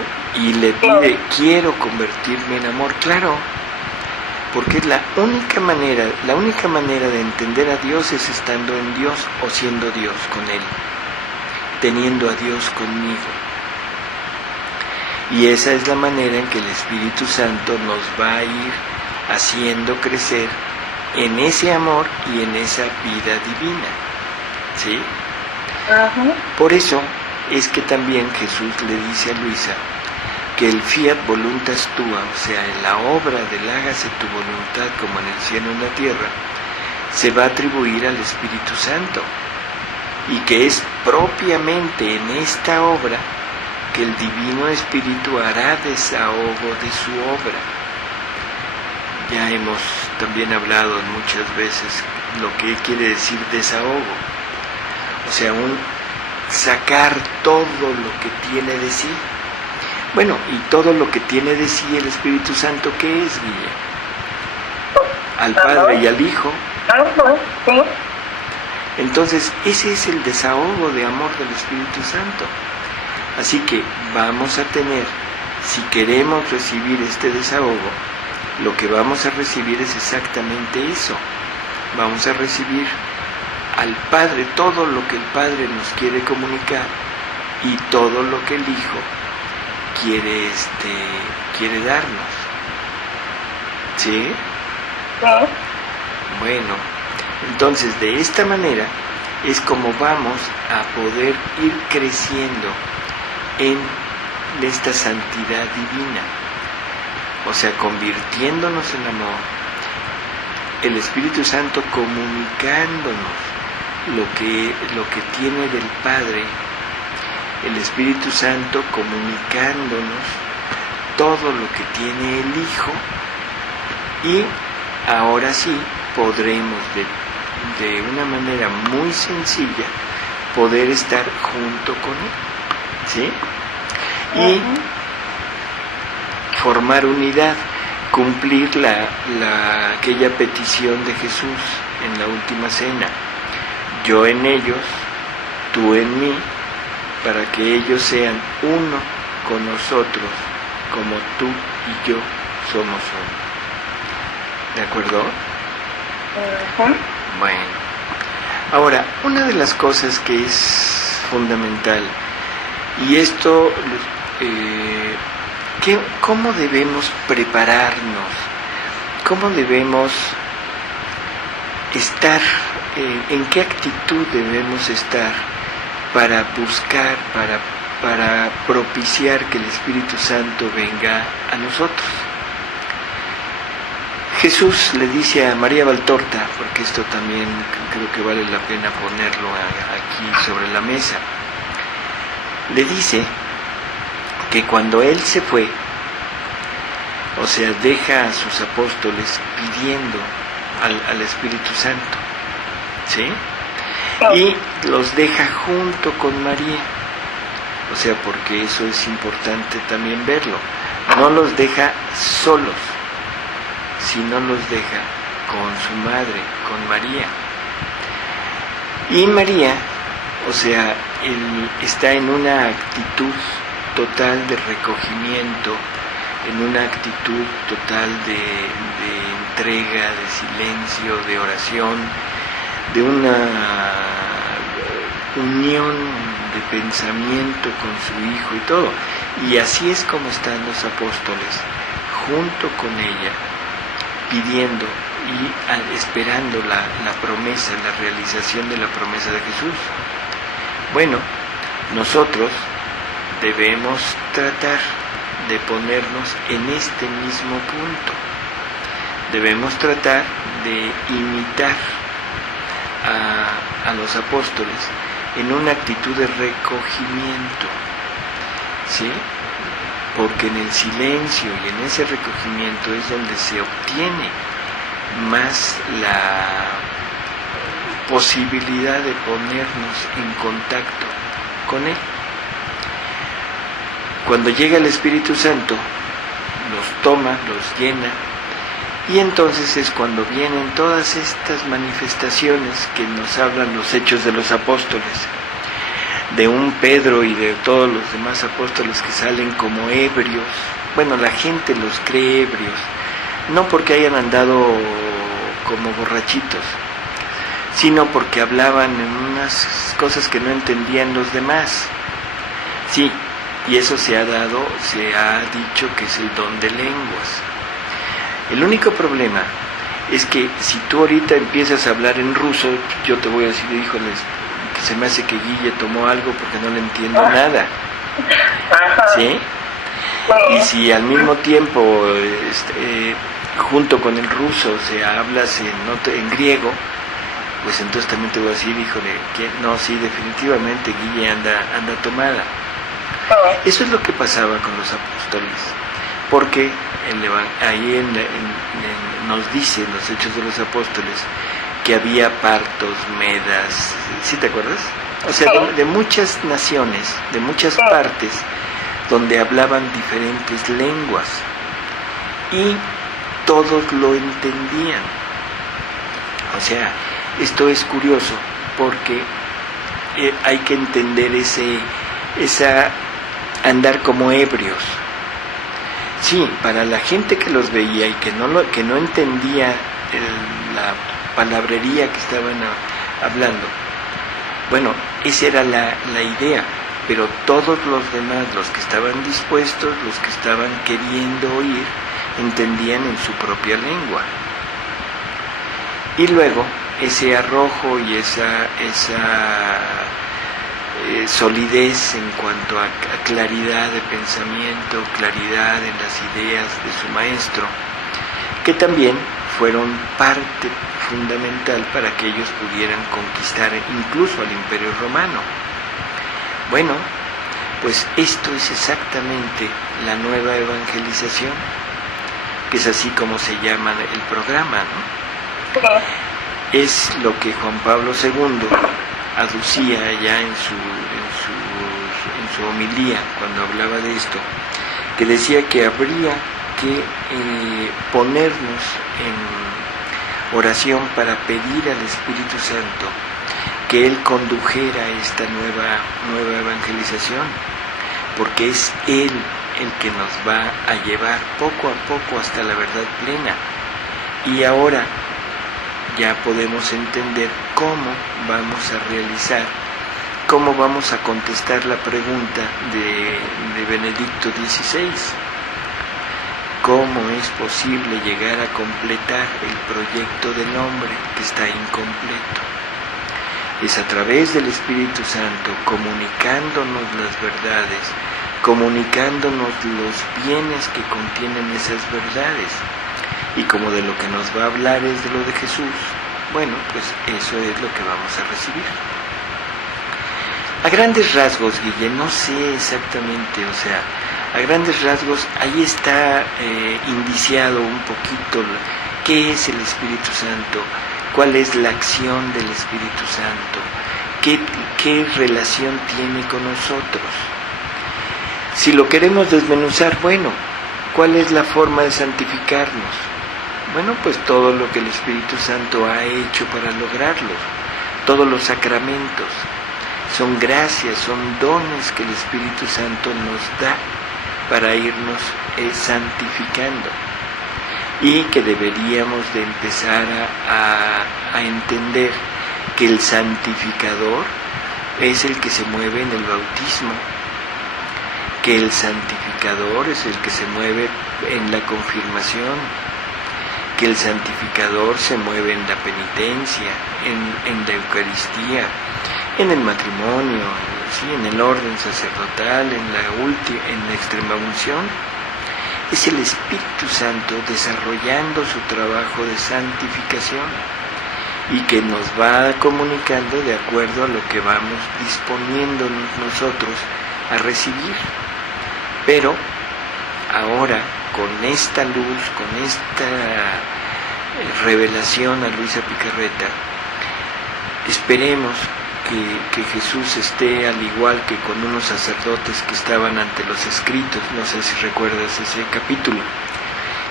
Y le pide, quiero convertirme en amor, claro, porque es la única manera de entender a Dios es estando en Dios o siendo Dios con Él, teniendo a Dios conmigo. Y esa es la manera en que el Espíritu Santo nos va a ir haciendo crecer en ese amor y en esa vida divina, ¿sí? Por eso es que también Jesús le dice a Luisa que el fiat voluntas tua, o sea, en la obra del hágase tu voluntad como en el cielo y en la tierra, se va a atribuir al Espíritu Santo, y que es propiamente en esta obra que el Divino Espíritu hará desahogo de su obra. Ya hemos también hablado muchas veces lo que quiere decir desahogo, o sea, un sacar todo lo que tiene de sí. Bueno, y todo lo que tiene de sí el Espíritu Santo, ¿qué es, Guille? Al Padre y al Hijo. Sí. Entonces, ese es el desahogo de amor del Espíritu Santo. Así que vamos a tener, si queremos recibir este desahogo, lo que vamos a recibir es exactamente eso. Vamos a recibir al Padre, todo lo que el Padre nos quiere comunicar y todo lo que el Hijo quiere darnos. ¿Sí? Sí. Bueno, entonces de esta manera es como vamos a poder ir creciendo en esta santidad divina, o sea, convirtiéndonos en amor, el Espíritu Santo comunicándonos lo que tiene del Padre, el Espíritu Santo comunicándonos todo lo que tiene el Hijo, y ahora sí podremos de una manera muy sencilla poder estar junto con Él, ¿sí? Y formar unidad, cumplir aquella petición de Jesús en la última cena: yo en ellos, tú en mí, para que ellos sean uno con nosotros, como tú y yo somos uno. ¿De acuerdo? Bueno, ahora, una de las cosas que es fundamental, y esto, ¿cómo debemos prepararnos? ¿Cómo debemos estar? ¿En qué actitud debemos estar para buscar, para propiciar que el Espíritu Santo venga a nosotros? Jesús le dice a María Valtorta, porque esto también creo que vale la pena ponerlo aquí sobre la mesa, le dice que cuando Él se fue, o sea, deja a sus apóstoles pidiendo al Espíritu Santo, ¿sí? Y los deja junto con María, o sea, porque eso es importante también verlo, no los deja solos, sino los deja con su madre, con María. Y María, o sea, está en una actitud total de recogimiento, en una actitud total de entrega, de silencio, de oración, de una unión de pensamiento con su Hijo y todo. Y así es como están los apóstoles, junto con ella, pidiendo y esperando la promesa, la realización de la promesa de Jesús. Bueno, nosotros debemos tratar de ponernos en este mismo punto. Debemos tratar de imitar a los apóstoles en una actitud de recogimiento, ¿sí? Porque en el silencio y en ese recogimiento es donde se obtiene más la posibilidad de ponernos en contacto con Él. Cuando llega el Espíritu Santo, los toma, los llena, y entonces es cuando vienen todas estas manifestaciones que nos hablan los Hechos de los Apóstoles, de un Pedro y de todos los demás apóstoles que salen como ebrios. Bueno, la gente los cree ebrios, no porque hayan andado como borrachitos, sino porque hablaban en unas cosas que no entendían los demás. Sí, y eso se ha dicho que es el don de lenguas. El único problema es que si tú ahorita empiezas a hablar en ruso, yo te voy a decir, híjoles, que se me hace que Guille tomó algo porque no le entiendo nada. ¿Sí? Y si al mismo tiempo, junto con el ruso, hablas en griego, pues entonces también te voy a decir, híjole, que no, sí, definitivamente Guille anda tomada. Eso es lo que pasaba con los apóstoles, porque ahí nos dicen los Hechos de los Apóstoles que había partos, medas, ¿sí te acuerdas? O sea, de muchas naciones, de muchas partes, donde hablaban diferentes lenguas, y todos lo entendían. O sea, esto es curioso, porque hay que entender esa andar como ebrios. Sí, para la gente que los veía y que no entendía la palabrería que estaban hablando, bueno, esa era la idea, pero todos los demás, los que estaban dispuestos, los que estaban queriendo oír, entendían en su propia lengua. Y luego ese arrojo y esa solidez en cuanto a claridad de pensamiento, claridad en las ideas de su maestro, que también fueron parte fundamental para que ellos pudieran conquistar incluso al Imperio Romano. Bueno, pues esto es exactamente la nueva evangelización, que es así como se llama el programa, ¿no? Es lo que Juan Pablo II aducía ya en su homilía cuando hablaba de esto, que decía que habría que ponernos en oración para pedir al Espíritu Santo que Él condujera esta nueva evangelización, porque es Él el que nos va a llevar poco a poco hasta la verdad plena. Y ahora ya podemos entender cómo vamos a realizar, cómo vamos a contestar la pregunta de Benedicto XVI. ¿Cómo es posible llegar a completar el proyecto del hombre que está incompleto? Es a través del Espíritu Santo, comunicándonos las verdades, comunicándonos los bienes que contienen esas verdades. Y como de lo que nos va a hablar es de lo de Jesús, bueno, pues eso es lo que vamos a recibir. A grandes rasgos, Guille, no sé exactamente, o sea, a grandes rasgos ahí está indiciado un poquito qué es el Espíritu Santo, cuál es la acción del Espíritu Santo, qué relación tiene con nosotros. Si lo queremos desmenuzar, bueno, ¿cuál es la forma de santificarnos? Bueno, pues todo lo que el Espíritu Santo ha hecho para lograrlo, todos los sacramentos, son gracias, son dones que el Espíritu Santo nos da para irnos santificando, y que deberíamos de empezar a entender que el santificador es el que se mueve en el bautismo, que el santificador es el que se mueve en la confirmación, que el santificador se mueve en la penitencia, en la Eucaristía, en el matrimonio, ¿sí? En el orden sacerdotal, en la extrema unción. Es el Espíritu Santo desarrollando su trabajo de santificación y que nos va comunicando de acuerdo a lo que vamos disponiéndonos nosotros a recibir. Pero ahora, con esta luz, con esta revelación a Luisa Picarreta, esperemos que Jesús esté al igual que con unos sacerdotes que estaban ante los escritos. No sé si recuerdas ese capítulo,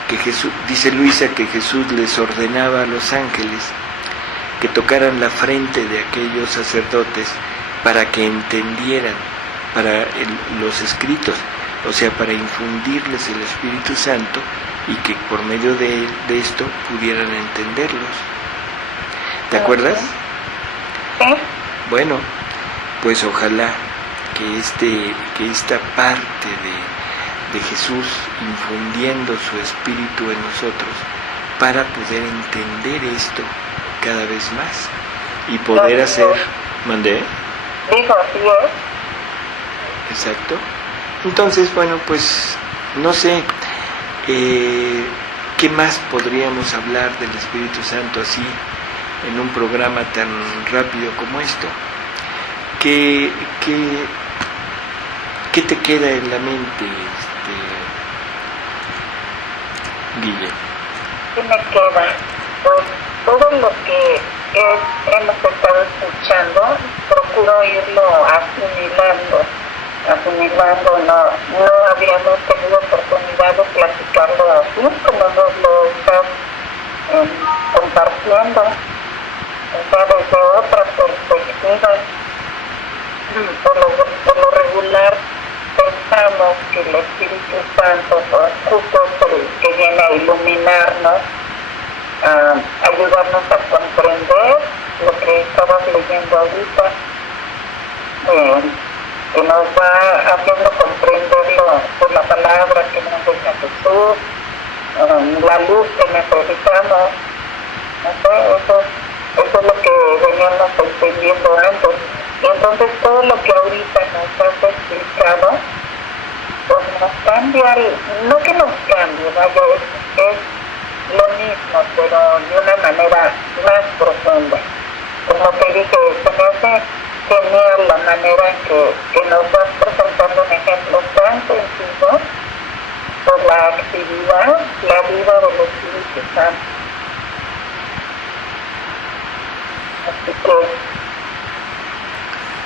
que Jesús, dice Luisa, que Jesús les ordenaba a los ángeles que tocaran la frente de aquellos sacerdotes para que entendieran los escritos, o sea, para infundirles el Espíritu Santo y que por medio de esto pudieran entenderlos. ¿Te acuerdas? Sí. Bueno, pues ojalá que esta parte de Jesús infundiendo su Espíritu en nosotros para poder entender esto cada vez más y poder hacer... ¿Mandé? Dijo, así es. Exacto. Entonces, bueno, pues no sé qué más podríamos hablar del Espíritu Santo así en un programa tan rápido como esto. ¿Qué te queda en la mente, Guille? ¿Qué me queda? Pues todo lo que hemos estado escuchando, procuro irlo asimilando. No habíamos tenido oportunidad de platicarlo así, como nos lo estás compartiendo, o sea, desde otra perspectiva. Por lo regular pensamos que el Espíritu Santo pues, justo es el que viene a iluminarnos, a ayudarnos a comprender lo que estabas leyendo ahorita, que nos va haciendo comprenderlo por la palabra que nos deja Jesús, la luz que necesitamos. No sé, eso es lo que veníamos entendiendo antes. Y entonces todo lo que ahorita nos has explicado, pues nos cambia, no que nos cambie, vaya, es lo mismo, pero de una manera más profunda. Como te dije, se me hace genial la manera en que nos vas presentando un ejemplo tan sencillo por la actividad, la vida del Espíritu Santo. Así que,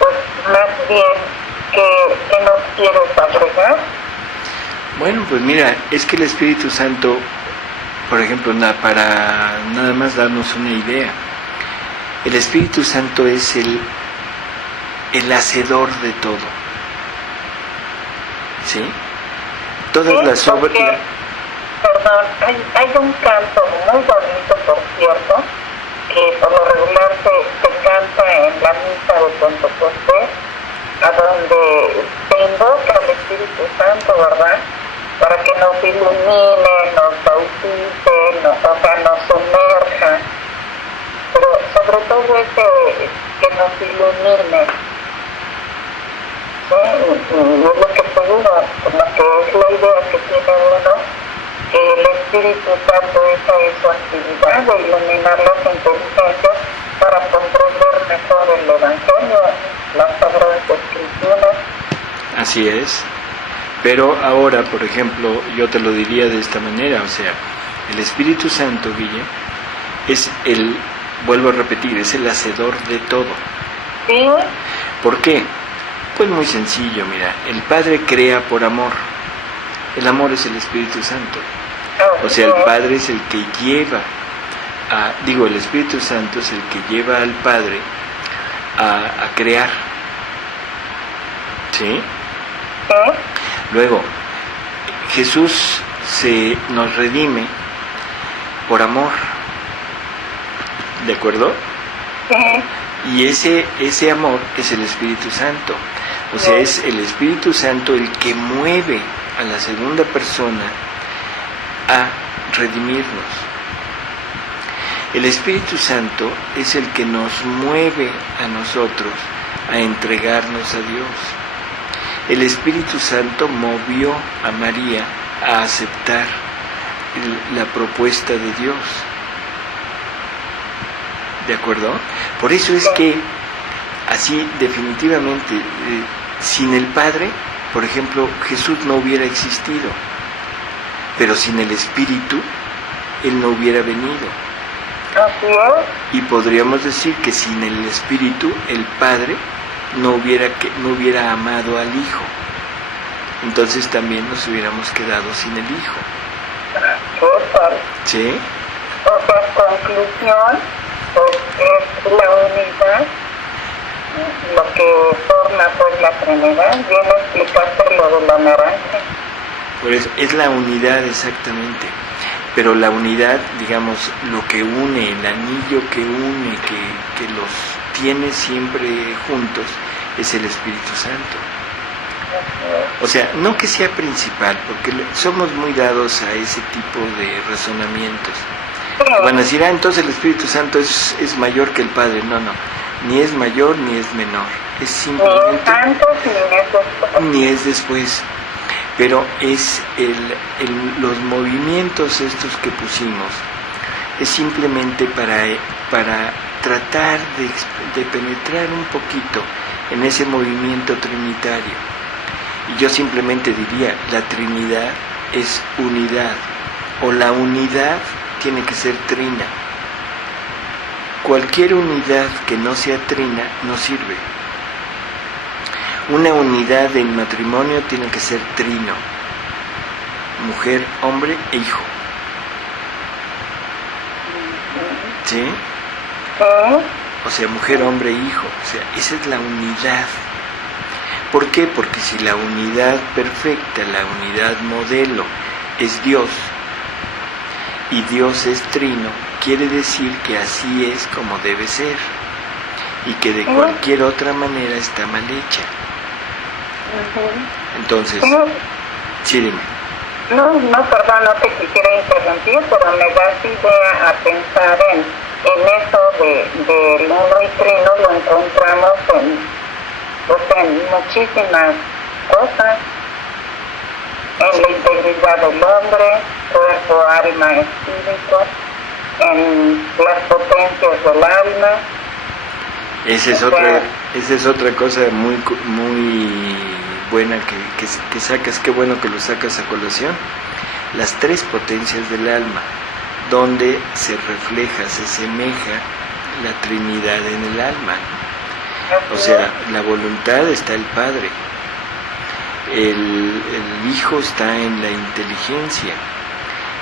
pues más bien, ¿qué nos quieres agregar? Bueno, pues mira, es que el Espíritu Santo, por ejemplo, para nada más darnos una idea, el Espíritu Santo es el hacedor de todo, ¿sí? Todas las obras... Perdón, hay un canto muy bonito, por cierto, que por lo regular se canta en la misa de Pentecostés, a donde se invoca al Espíritu Santo, ¿verdad? Para que nos ilumine, nos bautice, nos sumerja, pero sobre todo que nos ilumine. ¿Sí? Y es lo que te digo, lo que es la idea que tiene uno, que el Espíritu Santo esa es su actividad de iluminar las inteligencias para comprender mejor el Evangelio, las Sagradas Escrituras. Así es. Pero ahora, por ejemplo, yo te lo diría de esta manera, o sea, el Espíritu Santo, Guille, es vuelvo a repetir, es el hacedor de todo. ¿Sí? ¿Por qué? Pues muy sencillo, mira, el Padre crea por amor. El amor es el Espíritu Santo. O sea, el Padre es el que lleva el Espíritu Santo es el que lleva al Padre a crear. ¿Sí? ¿Sí? Luego, Jesús nos redime por amor, ¿de acuerdo? Sí. Y ese amor es el Espíritu Santo. O sea, es el Espíritu Santo el que mueve a la segunda persona a redimirnos. El Espíritu Santo es el que nos mueve a nosotros a entregarnos a Dios. El Espíritu Santo movió a María a aceptar la propuesta de Dios. ¿De acuerdo? Por eso es que, así definitivamente, sin el Padre, por ejemplo, Jesús no hubiera existido, pero sin el Espíritu, Él no hubiera venido. Así es. Y podríamos decir que sin el Espíritu, el Padre no hubiera amado al Hijo. Entonces también nos hubiéramos quedado sin el Hijo. Total. ¿Sí? O sea, conclusión, pues, es la unidad, lo que forma pues la Trinidad. Bien explicaste lo de la naranja. Por eso, es la unidad exactamente. Pero la unidad, digamos, lo que une, el anillo que une, que los tiene siempre juntos, es el Espíritu Santo. O sea, no que sea principal, porque somos muy dados a ese tipo de razonamientos. Van a decir, entonces el Espíritu Santo es mayor que el Padre. No, ni es mayor ni es menor. Es simplemente... Ni antes ni después. Ni es después. Pero es los movimientos estos que pusimos, es simplemente para tratar de penetrar un poquito en ese movimiento trinitario. Y yo simplemente diría, la Trinidad es unidad, o la unidad tiene que ser trina. Cualquier unidad que no sea trina no sirve. Una unidad en matrimonio tiene que ser trino: mujer, hombre e hijo. ¿Sí? O sea, mujer, hombre e hijo. O sea, esa es la unidad. ¿Por qué? Porque si la unidad perfecta, la unidad modelo, es Dios, y Dios es trino, quiere decir que así es como debe ser, y que de cualquier otra manera está mal hecha. Entonces, sí, dime. No, perdón, no te quisiera interrumpir, pero me das idea a pensar en eso del uno y trino. Lo encontramos en muchísimas cosas, en la integridad del hombre, cuerpo, alma, espíritu, en las potencias del alma. Esa es otra cosa muy buena que sacas. Qué bueno que lo sacas a colación. Las tres potencias del alma, donde se refleja, se semeja la Trinidad en el alma. O sea, la voluntad está el Padre, el Hijo está en la inteligencia,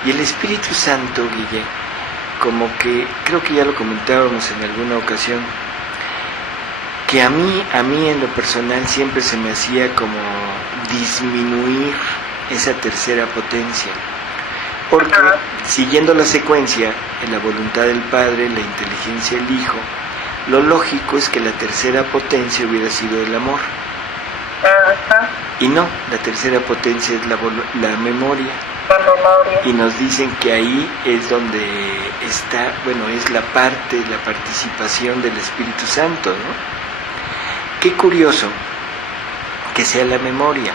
y el Espíritu Santo, Guille, como que creo que ya lo comentábamos en alguna ocasión, que a mí en lo personal siempre se me hacía como disminuir esa tercera potencia, porque siguiendo la secuencia, en la voluntad del Padre, la inteligencia del Hijo, lo lógico es que la tercera potencia hubiera sido el amor. Y no, la tercera potencia es la memoria. Y nos dicen que ahí es donde está, es la participación del Espíritu Santo, ¿no? Qué curioso que sea la memoria,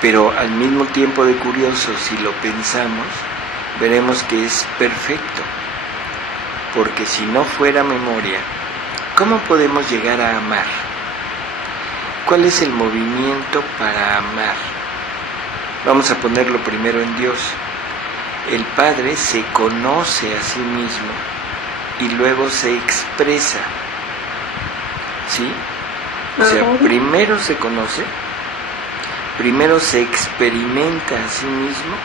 pero al mismo tiempo de curioso, si lo pensamos, veremos que es perfecto, porque si no fuera memoria, ¿cómo podemos llegar a amar? ¿Cuál es el movimiento para amar? Vamos a ponerlo primero en Dios. El Padre se conoce a sí mismo y luego se expresa. ¿Sí? O sea, primero se conoce, primero se experimenta a sí mismo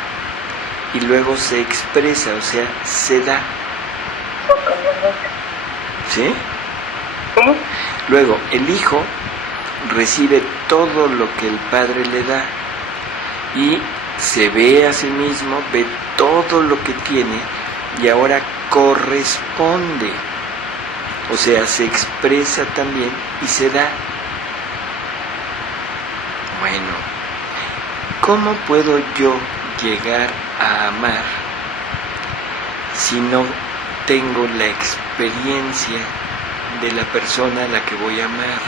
y luego se expresa, o sea, se da. ¿Sí? Luego, el Hijo recibe todo lo que el Padre le da y se ve a sí mismo, ve todo lo que tiene y ahora corresponde, o sea, se expresa también y se da. Bueno, ¿cómo puedo yo llegar a amar si no tengo la experiencia de la persona a la que voy a amar?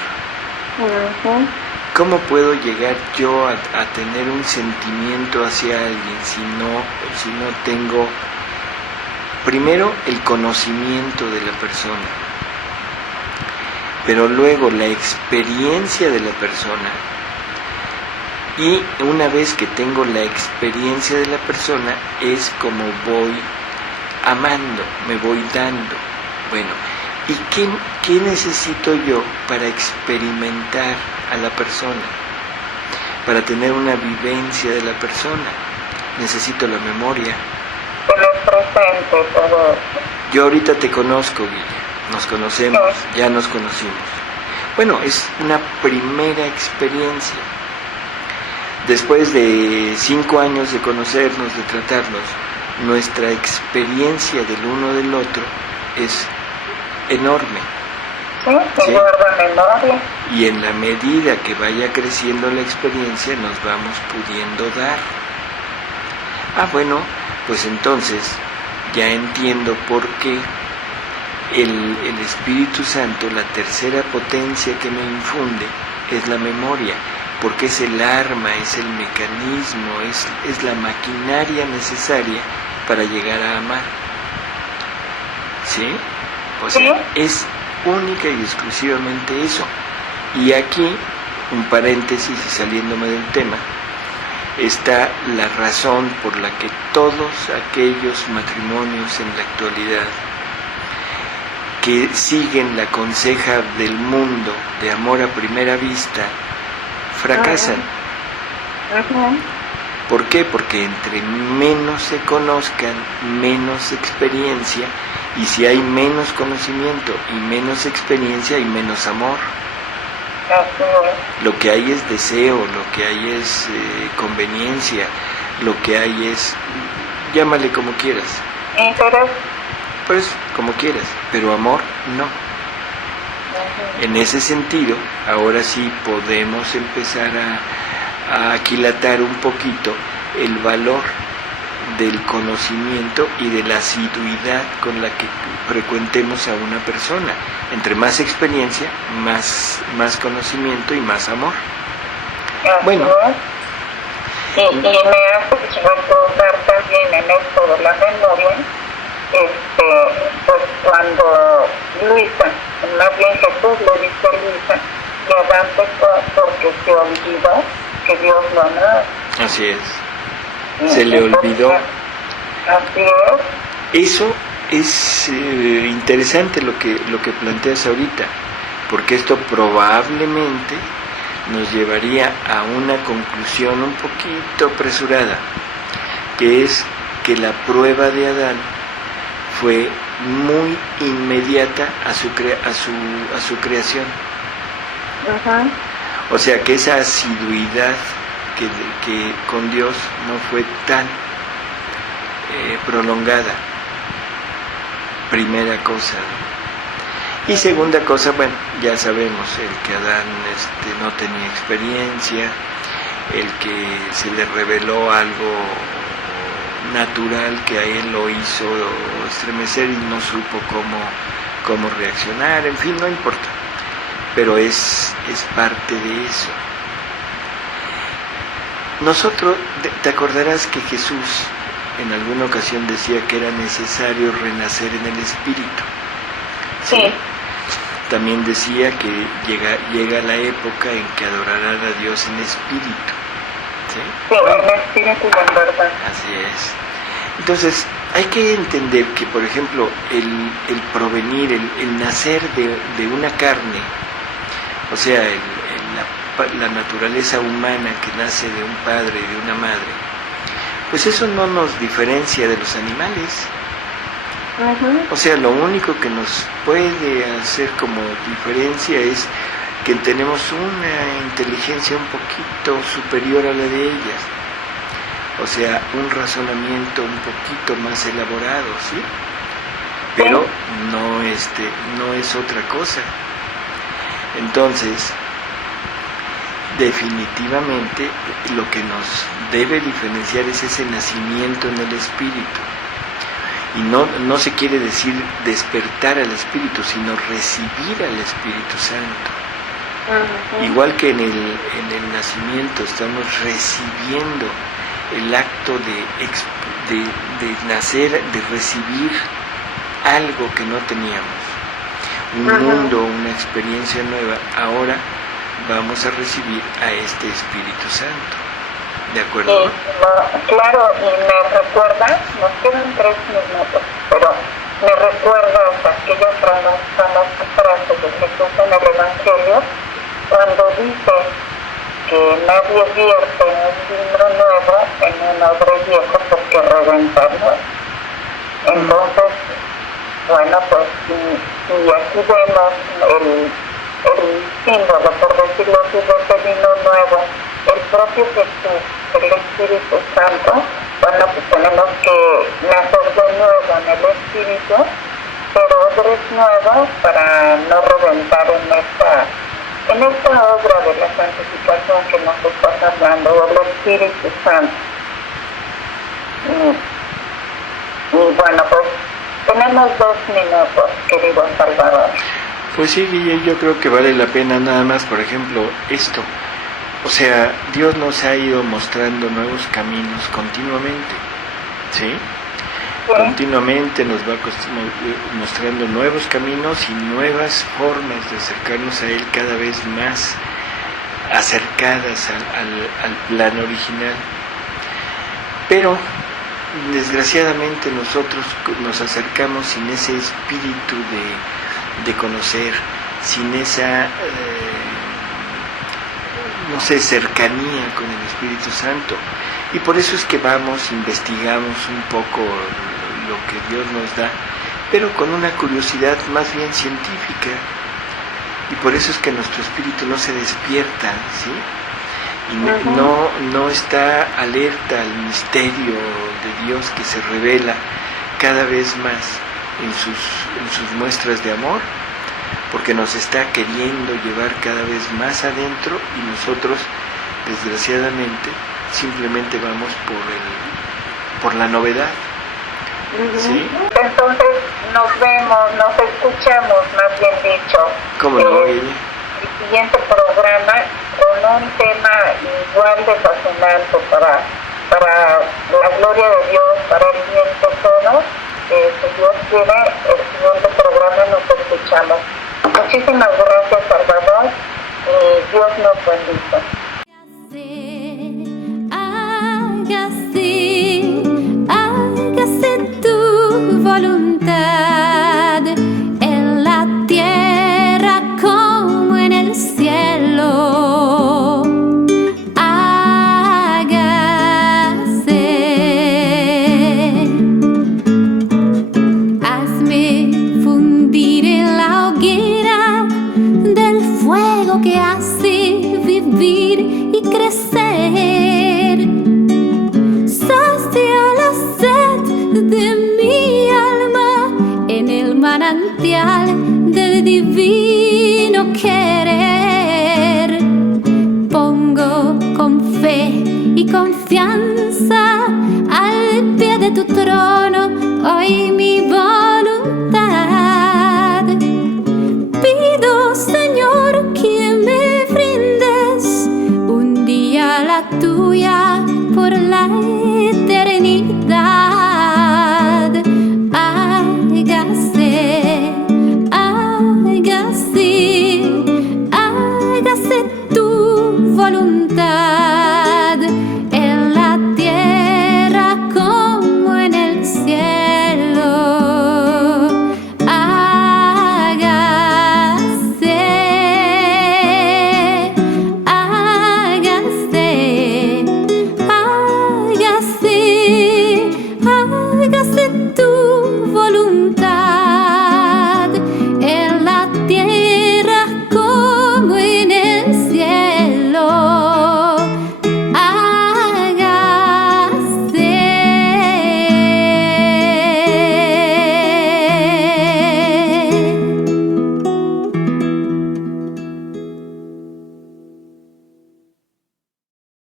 Ujú. ¿Cómo puedo llegar yo a tener un sentimiento hacia alguien si no tengo primero el conocimiento de la persona, pero luego la experiencia de la persona? Y una vez que tengo la experiencia de la persona, es como voy amando, me voy dando. Bueno, ¿y qué necesito yo para experimentar a la persona? Para tener una vivencia de la persona, necesito la memoria. Tener presente todo eso. Yo ahorita te conozco, Guilla, nos conocemos, ya nos conocimos. Bueno, es una primera experiencia. Después de 5 años de conocernos, de tratarnos, nuestra experiencia del uno del otro es enorme. Sí, guarda memoria. Y en la medida que vaya creciendo la experiencia, nos vamos pudiendo dar. Bueno, pues entonces ya entiendo por qué el Espíritu Santo, la tercera potencia que me infunde, es la memoria, porque es el arma, es el mecanismo, es la maquinaria necesaria para llegar a amar. ¿Sí? O sea, es única y exclusivamente eso. Y aquí, un paréntesis y saliéndome del tema, está la razón por la que todos aquellos matrimonios en la actualidad que siguen la conseja del mundo de amor a primera vista fracasan. ¿Por qué? Porque entre menos se conozcan, menos experiencia, y si hay menos conocimiento y menos experiencia, hay menos amor. Lo que hay es deseo, lo que hay es conveniencia, lo que hay es, llámale como quieras. Interés. Pues como quieras, pero amor no. En ese sentido, ahora sí podemos empezar a aquilatar un poquito el valor del conocimiento y de la asiduidad con la que frecuentemos a una persona. Entre más experiencia, más conocimiento y más amor. Bueno. Y me hace recordar también en esto de la memoria, pues cuando Luisa, más bien Jesús le dice a Luisa, que Adán pecó porque se olvidó que Dios lo amaba. Así es. Se le olvidó. Así es. Eso es interesante lo que planteas ahorita, porque esto probablemente nos llevaría a una conclusión un poquito apresurada, que es que la prueba de Adán fue muy inmediata a su creación. O sea que esa asiduidad que con Dios no fue tan prolongada. Primera cosa. Y segunda cosa, bueno, ya sabemos, el que Adán no tenía experiencia, el que se le reveló algo natural que a él lo hizo estremecer y no supo cómo reaccionar, en fin, no importa, pero es parte de eso. Nosotros, te acordarás que Jesús en alguna ocasión decía que era necesario renacer en el Espíritu. Sí. También decía que llega la época en que adorarán a Dios en espíritu. ¿Sí? Sí, en espíritu y en verdad. Así es. Entonces, hay que entender que, por ejemplo, el provenir, el nacer de una carne, o sea, la naturaleza humana que nace de un padre y de una madre, pues eso no nos diferencia de los animales. O sea, lo único que nos puede hacer como diferencia es que tenemos una inteligencia un poquito superior a la de ellas. o sea, un razonamiento un poquito más elaborado, ¿sí? Pero no es otra cosa. Entonces, definitivamente lo que nos debe diferenciar es ese nacimiento en el espíritu. Y no se quiere decir despertar al espíritu, sino recibir al Espíritu Santo. Igual que en el nacimiento estamos recibiendo el acto de nacer, de recibir algo que no teníamos, un mundo, una experiencia nueva. Ahora vamos a recibir a este Espíritu Santo, ¿de acuerdo? Claro, y me recuerda, nos quedan 3 minutos, pero me recuerda aquella famosa frase de Jesús en el Evangelio, cuando dice que nadie vierte un vino nuevo en un odre viejo porque reventa nuevo. Entonces, bueno, pues si aquí vemos el símbolo, por decirlo así, de ese vino nuevo, el propio Jesús, el Espíritu Santo, bueno, pues tenemos que nacer de nuevo en el Espíritu, pero odres nuevos para no reventar en esta obra de la santificación que nos estás hablando, el Espíritu Santo. Y bueno, pues tenemos 2 minutos, querido Salvador. Pues sí, Guille, yo creo que vale la pena nada más, por ejemplo, esto. O sea, Dios nos ha ido mostrando nuevos caminos continuamente, ¿sí? Continuamente nos va mostrando nuevos caminos y nuevas formas de acercarnos a Él, cada vez más acercadas al plan original. Pero desgraciadamente nosotros nos acercamos sin ese espíritu de conocer, sin esa cercanía con el Espíritu Santo. Y por eso es que investigamos un poco lo que Dios nos da, pero con una curiosidad más bien científica. Y por eso es que nuestro espíritu no se despierta, ¿sí? Y no está alerta al misterio de Dios que se revela cada vez más en sus muestras de amor, porque nos está queriendo llevar cada vez más adentro y nosotros, desgraciadamente, simplemente vamos por la novedad. ¿Sí? Entonces nos escuchamos, más bien dicho. ¿Cómo no? El siguiente programa con un tema igual de fascinante para la gloria de Dios, para el bien de todos. Si Dios quiere, el siguiente programa nos escuchamos. Muchísimas gracias, Salvador, y Dios nos bendiga. Hágase tu voluntad en la tierra como en el cielo. Hazme fundir en la hoguera del fuego que hace vivir y crecer. Sacia la sed de mi alma en el manantial del divino querer. Pongo con fe y confianza al pie de tu trono hoy mi